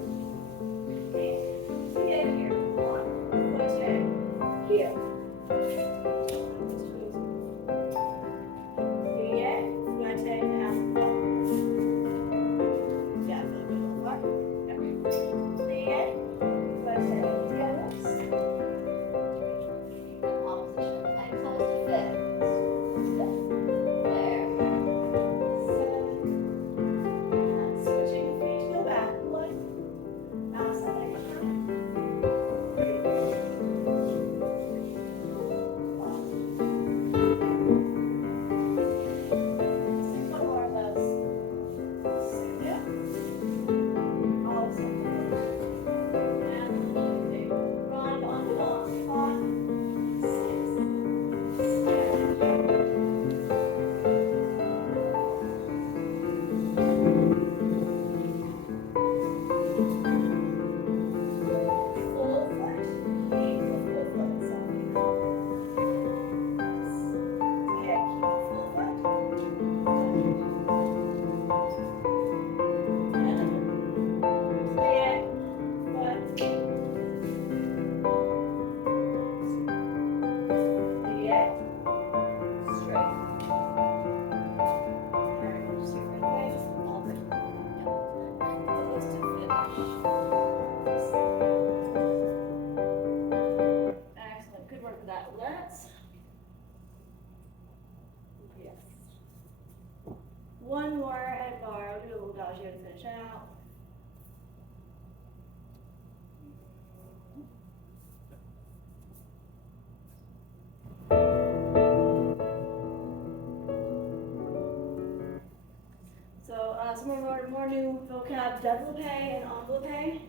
more new vocab, développé and enveloppé.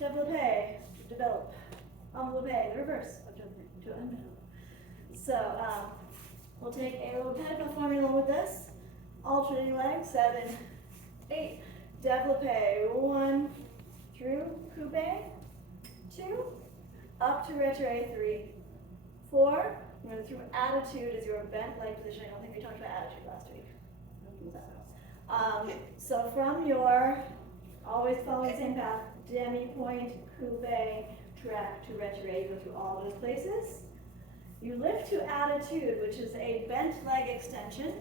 Développé, develop. Enveloppé, the reverse of to envelope. So, we'll take a little technical formula with this. Alternating legs, 7, 8. Développé, 1 through coupé, 2. Up to retiré, 3, 4. We're going through attitude as your bent leg position. I don't think we talked about attitude last week. So from your, always following the same path, demi-point, coupé, track to retiré, you go through all those places. You lift to attitude, which is a bent leg extension,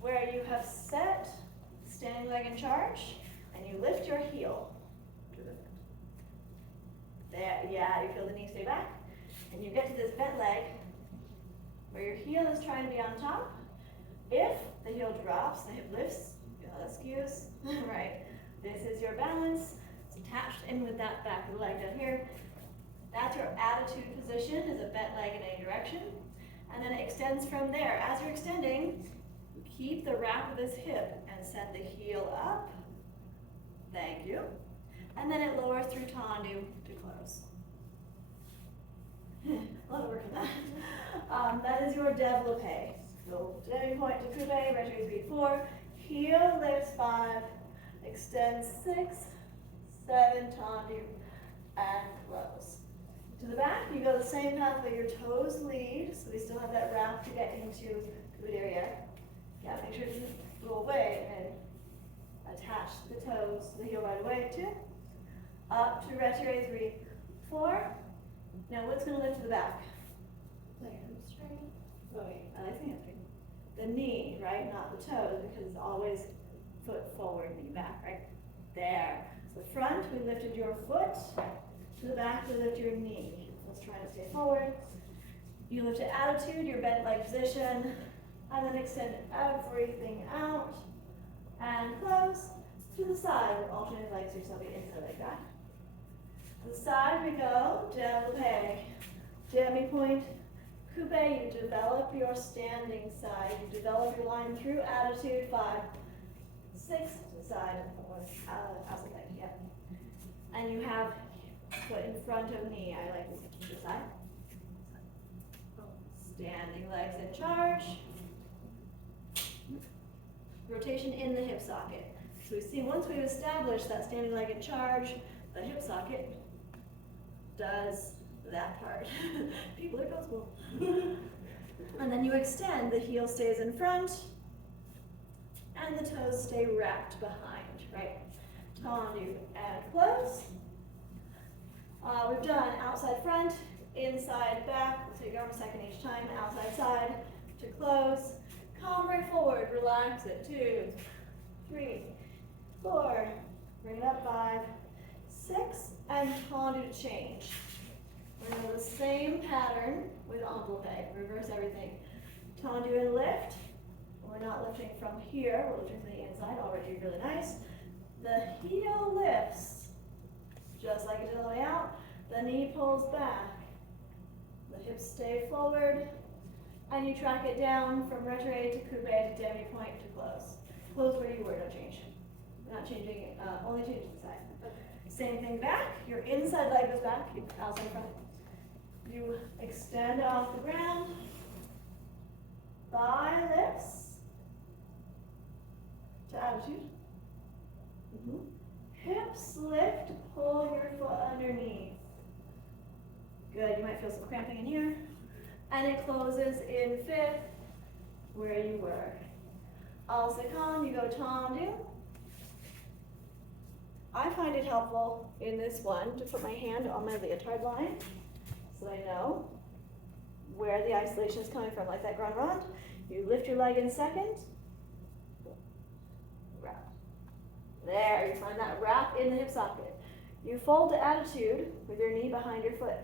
where you have set standing leg in charge, and you lift your heel to the front. There, yeah, you feel the knee stay back, and you get to this bent leg, where your heel is trying to be on top. If the heel drops, the hip lifts, excuse, right, this is your balance. It's attached in with that back of the leg down here. That's your attitude position, is a bent leg in any direction. And then it extends from there. As you're extending, you keep the wrap of this hip and send the heel up. Thank you. And then it lowers through tendu to close. A lot of work on that. That is your développé. So demi-point to coupé, retiré 3, 4. Heel lifts 5, extends 6, 7, tendu, and close. To the back, you go the same path where your toes lead, so we still have that wrap to get into good area. Yeah, make sure to go away and attach the toes to the heel right away, 2. Up to retiré 3, 4. Now what's going to lift to the back? Like hamstring. Oh, wait, I think hamstring. The knee, right, not the toes, because it's always foot forward, knee back, right? There. So the front, we lifted your foot. To the back, we lift your knee. Let's try to stay forward. You lift to attitude, your bent leg position, and then extend everything out. And close to the side with alternate legs, so you'll be inside like that. To the side we go, développé, demi-point, coupé, you develop your standing side, you develop your line through attitude, 5, 6, to the side, outside leg, yep. And you have foot in front of knee, I like this to the side. Standing legs in charge. Rotation in the hip socket. So we see once we've established that standing leg in charge, the hip socket does that part. People are comfortable. And then you extend, the heel stays in front, and the toes stay wrapped behind, right? Tendu and close. We've done outside front, inside back. Let's take arm a second each time. Outside side to close. Cambre forward, relax it. 2, 3, 4. Bring it up 5, 6, and tendu to change. We're going to do the same pattern with enveloppé. Reverse everything. Tendu and lift. We're not lifting from here. We're lifting from the inside. Already really nice. The heel lifts, just like it did on the way out. The knee pulls back. The hips stay forward. And you track it down from retiré to coupé to demi-point to close. Close where you were, don't change. We're not changing it, only changing the side. Same thing back. Your inside leg goes back, you outside front. You extend off the ground. Thigh lifts to attitude. Hips lift, pull your foot underneath. Good, you might feel some cramping in here. And it closes in 5th, where you were. Al second, you go tendu. I find it helpful in this one to put my hand on my leotard line, so I know where the isolation is coming from, like that grand rond. You lift your leg in second. Wrap. There, you find that wrap in the hip socket. You fold to attitude with your knee behind your foot.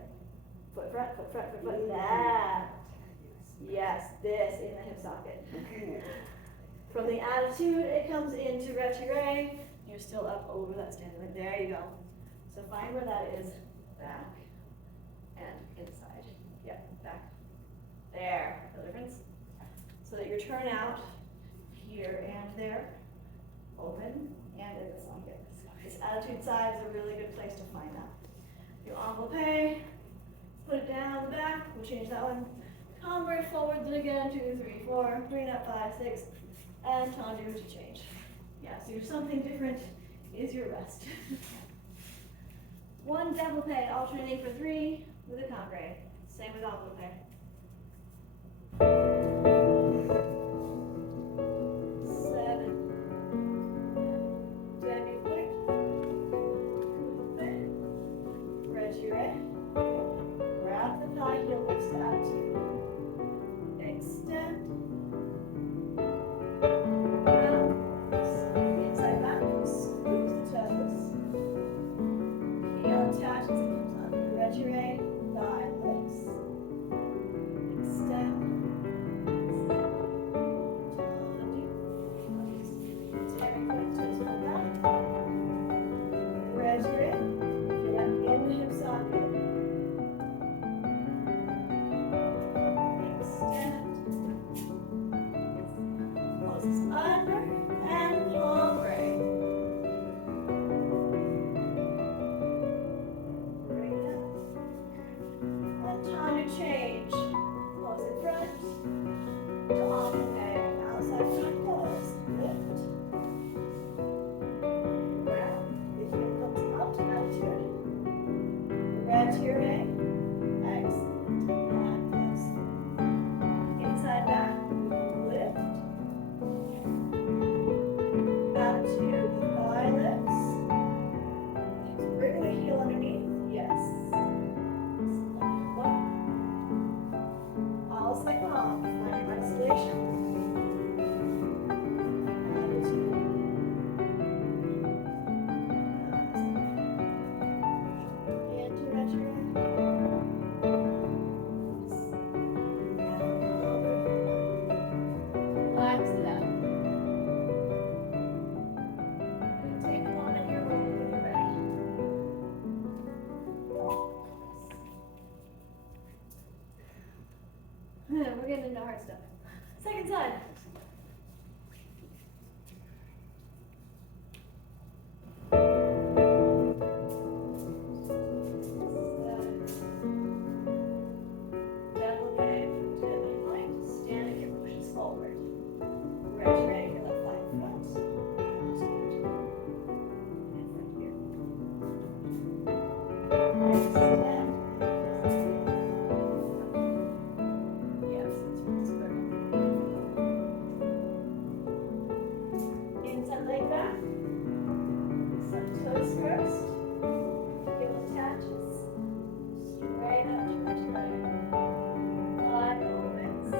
Foot front, foot front, foot front. That. Yes, this in the hip socket. Okay. From the attitude, it comes into retiré. You're still up over that standing leg. There you go. So find where that is. Back and inside. Yep, back. There. No difference? So that your turnout, here and there, open and in the socket. This attitude side is a really good place to find that. Your envelope, put it down the back, we'll change that one. Convert forward, then again, 2, 3, 4, bring it up 5, 6, and tendu to change. Yeah, so your something different is your rest. One développé, alternating for 3 with a cambre. Same with envelope. 7. Demi-point. Coupé. Retiré. Wrap the high heel lifts to attitude. Extend. Inside back. Squeeze the toes. Heel attaches and comes up. Retiré. Thigh lifts. Extend. Demi-point toes pull back. Retiré. Get up in the hip socket. Under and ombre. Bring it up. And time to change. Close in front. To ombre. Outside front close. Lift. Round. The heel comes up to attitude. Retiré. Excellent. And close. Inside back. Lift. Attitude, thigh lifts. Bring the heel underneath. Yes. All stay calm. Find your isolation. Attitude. Into retro. Relax it out. Take a moment here when you're ready. We're getting into hard stuff. Second side. Développé, demi-point, standing here pushes forward. Retiré, your left leg front. And from here. Extend. Yes, it's good. Inside leg back. Some toes first. Heel attaches. Straight up to return. Eye opens.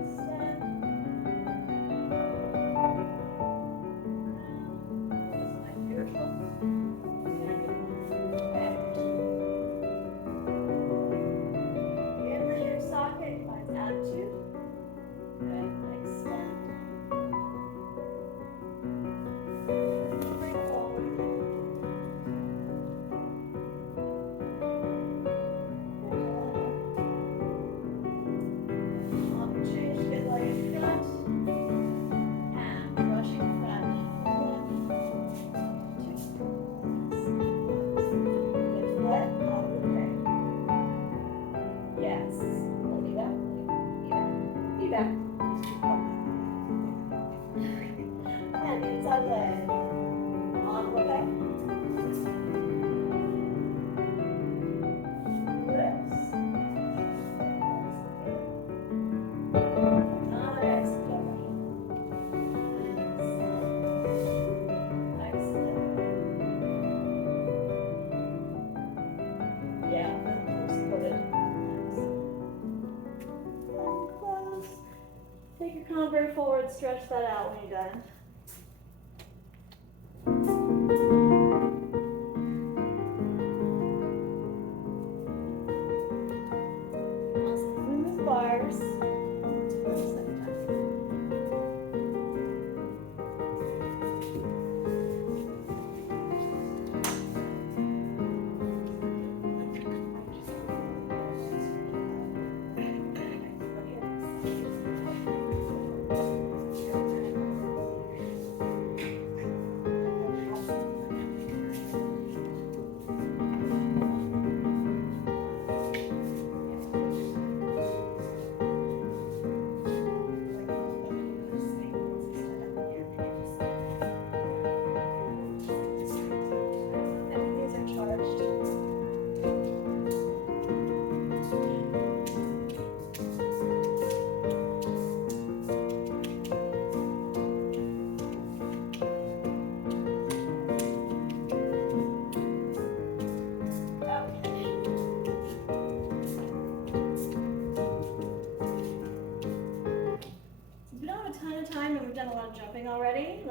Extend. Like beautiful. In the hip socket, finds attitude. Then extend. Bring forward. Change to get leg in front. And brushing front. 1, 2. Lift leg, up the leg. Yes. Be back. Be back. And inside leg. On the leg. Lifts. Yeah, supported. Close. Take your convert forward, stretch that out when you're done. Awesome. Remove bars. Second time.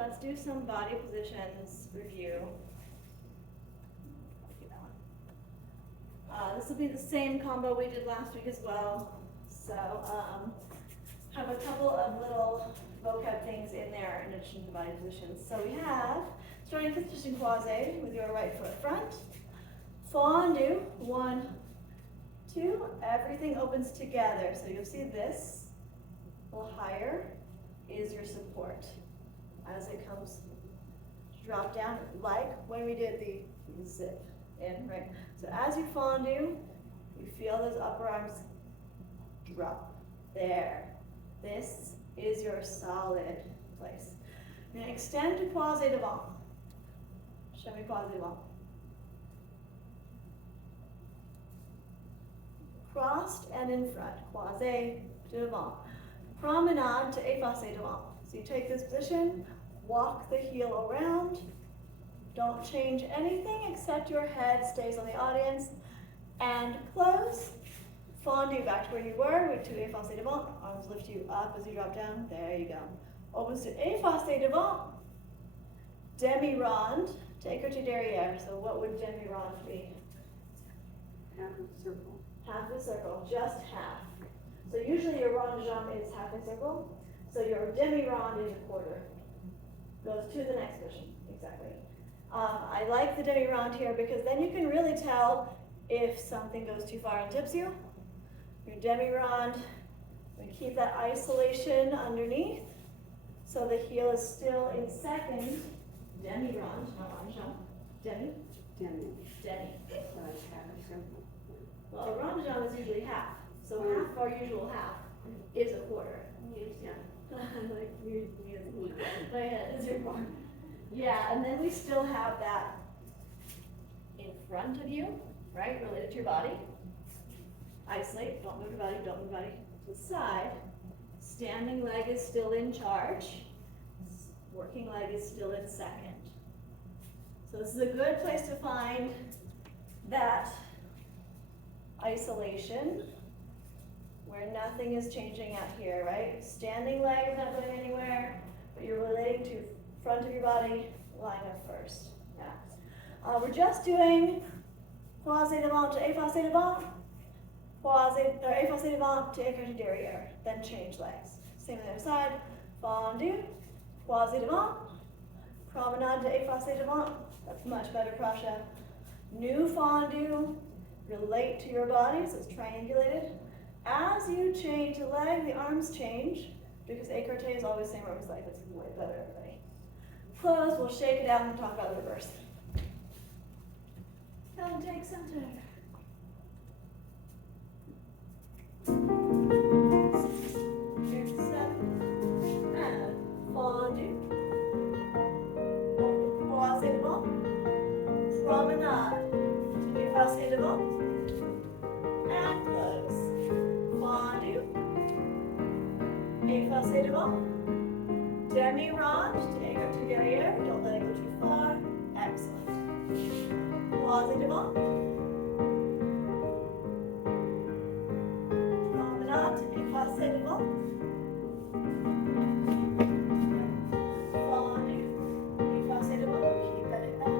let's do some body positions review. This will be the same combo we did last week as well. So, have a couple of little vocab things in there in addition to body positions. So we have starting position croisé with your right foot front. Fondue, 1, 2, everything opens together. So you'll see this a little higher is your support as it comes drop down, like when we did the zip in, right? So as you fondue, you feel those upper arms drop. There. This is your solid place. You're going to extend to croisé devant. Show me croisé devant. Crossed and in front. Croisé devant. Promenade to effacé devant. So you take this position, walk the heel around. Don't change anything except your head stays on the audience. And close. Fondue back to where you were with to effacé devant. Arms lift you up as you drop down. There you go. Opens to effacé devant. Demi-ronde to écarté derrière. So what would demi-ronde be? Half a circle. Half a circle, just half. So usually your ronde de jambe is half a circle. So your demi-ronde is a quarter. Goes to the next position, exactly. I like the demi-ronde here because then you can really tell if something goes too far and tips you. Your demi-ronde, we keep that isolation underneath. So the heel is still in second. Demi-ronde, not ronde de jambe. Demi. Demi. So it's half a circle. Well, a ronde de jambe is usually half. So half of our usual half is a quarter. Yeah. Like you my head is your bar. Yeah, and then we still have that in front of you, right? Related to your body. Isolate, don't move your body, don't move your body to the side. Standing leg is still in charge. Working leg is still in second. So this is a good place to find that isolation where nothing is changing out here, right? Standing leg is not going anywhere, but you're relating to front of your body, lying up first. Yeah. We're just doing croisé devant to effacé devant, effacé devant to écarté derrière, then change legs. Same on the other side. Fondue, croisé devant, promenade to effacé devant. That's much better, Prasha. New fondue, relate to your body, so it's triangulated. As you change the leg, the arms change, because écarté is always same arms leg. That's way better, everybody. Close, we'll shake it out and talk about the reverse. Come take center. Here's 7. And fondue. Croisé devant. Promenade. Effacé devant. And close. Fondue. Effacé devant. Demi-ronde to écarté derrière. Don't let it go too far. Excellent. Croisé devant. Promenade to effacé devant. Fondue. Effacé devant. Keep that in back.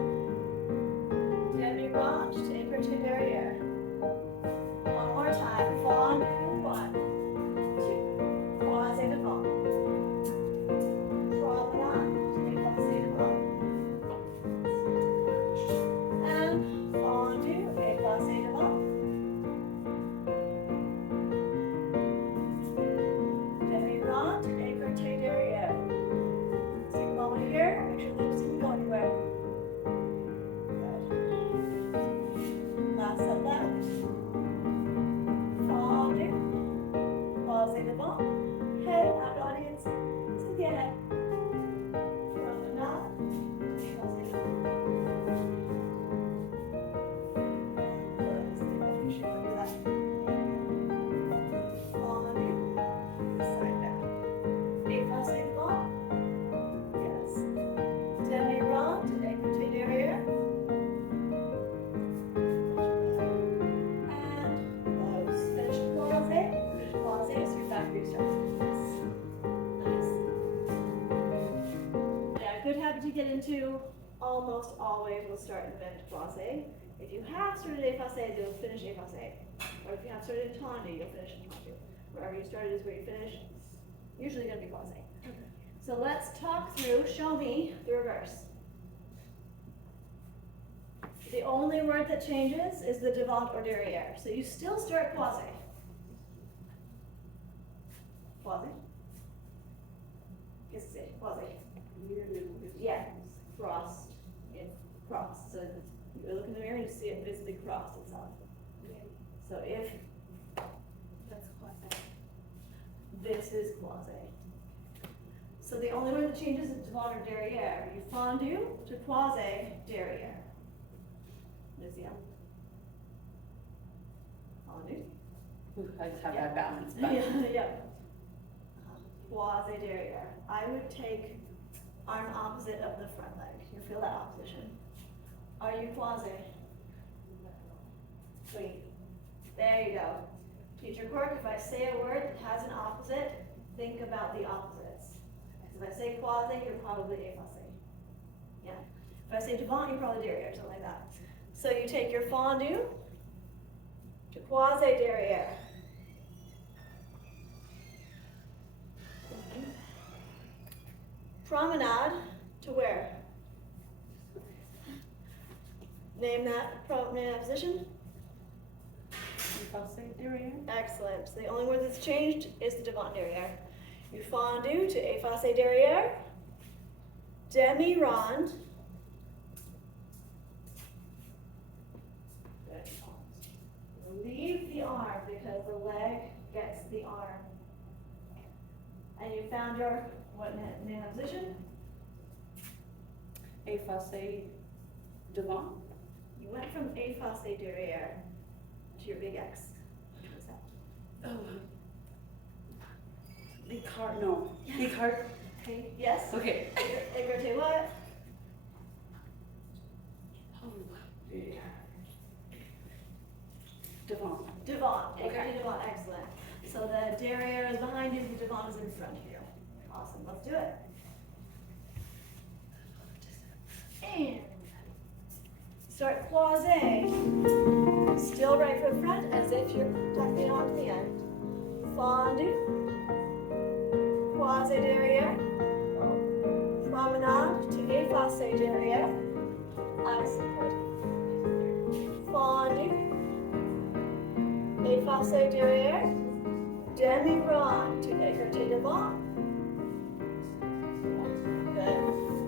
Demi-ronde to écarté derrière. One more time. Fondue. 1, 2. Croisé devant. Promenade. Effacé devant. And fondue. almost always will start and end croisé. If you have started effacé, you'll finish effacé. Or if you have started tendu, you'll finish in tendu. Wherever you started is where you finish. Usually gonna be croisé. So let's talk through, show me the reverse. The only word that changes is the devant or derrière. So you still start croisé. Croisé? Qu'est-ce que c'est? Croisé. Yeah, crossed, in cross. So you look in the mirror and you see it visibly crossed itself. So if That's quite this is croisé. So the only word that changes is devant or derrière. You fondu to croisé derrière. Lucia. Fondu. I just have that balance, but. Yeah. Croisé derrière. I would take arm opposite of the front leg. You feel that opposition. Are you croisé? Sweet. There you go. Teacher quirk, if I say a word that has an opposite, think about the opposites. If I say croisé, you're probably effacé. Yeah. If I say devant, you're probably derrière, something like that. So you take your fondu to croisé derrière. Promenade to where? Name that position. Effacé derrière. Excellent. So the only word that's changed is the devant derrière. You fondu to effacé derrière. Demi-rond. Leave the arm because the leg gets the arm. And you found your, what name that position? Effacé devant. You went from effacé derrière to your big X. Which was that? Oh. Écart, no. Écart. Yes? Okay. Écarté what? Oh. Devant. Devant. Okay. Écarté devant, excellent. So the derrière is behind you, the devant is in front of you. Awesome, let's do it. And start croisé. Still right foot front as if you're tucking on to the end. Fondu. Croisé derrière. Promenade to effacé derrière. Fondu. Effacé derrière. Demi-rond to écarté devant. Good.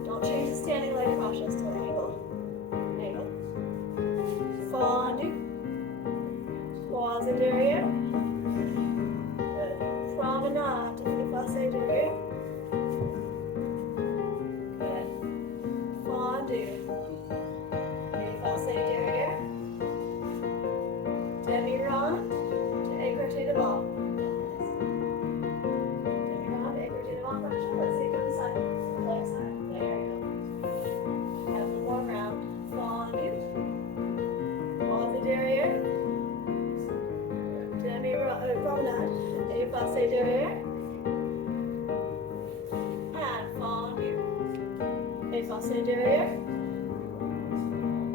Don't change the standing leg posture, still angle. Angle. Fondu. Croisé derrière. Good. Promenade to effacé derrière. Good. Fondu. Effacé derrière. Demi-rond to écarté devant. Demi-rond, écarté devant. Let's see from the side. Left side. There you go. Have one more round. Fondu. Croisé derrière. Promenade. Effacé derrière. And fondu. Effacé derrière.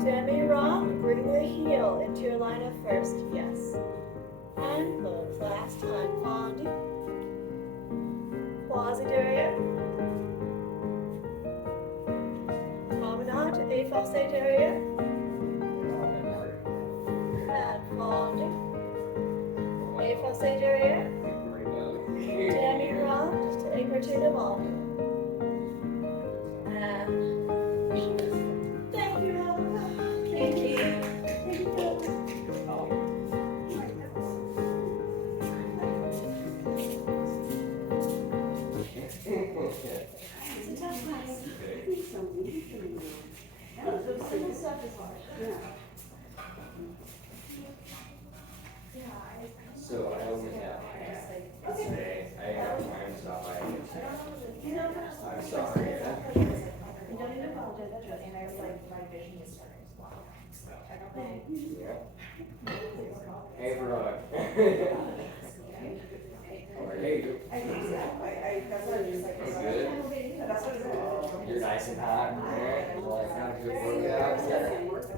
Demi-rond. Bring the heel into your line of first. Yes. And close. Last time. Fondu. Croisé derrière. Promenade. Effacé derrière. And fondu. Effacé derrière. Demi-rond to écarté devant. And thank you. Thank you. Thank you. It's a tough class. I think so. The simple stuff is hard. Yeah. So I only have today, I have time to stop by and check. I'm sorry. You don't need to apologize, that's right. And I was like, my vision is starting to block out, so I don't know. Yeah. Hey, Veronica. How are you? I think so, that's what I was just like. You good? That's what it is. You're nice and hot in there, like have a good workout. Doesn't work.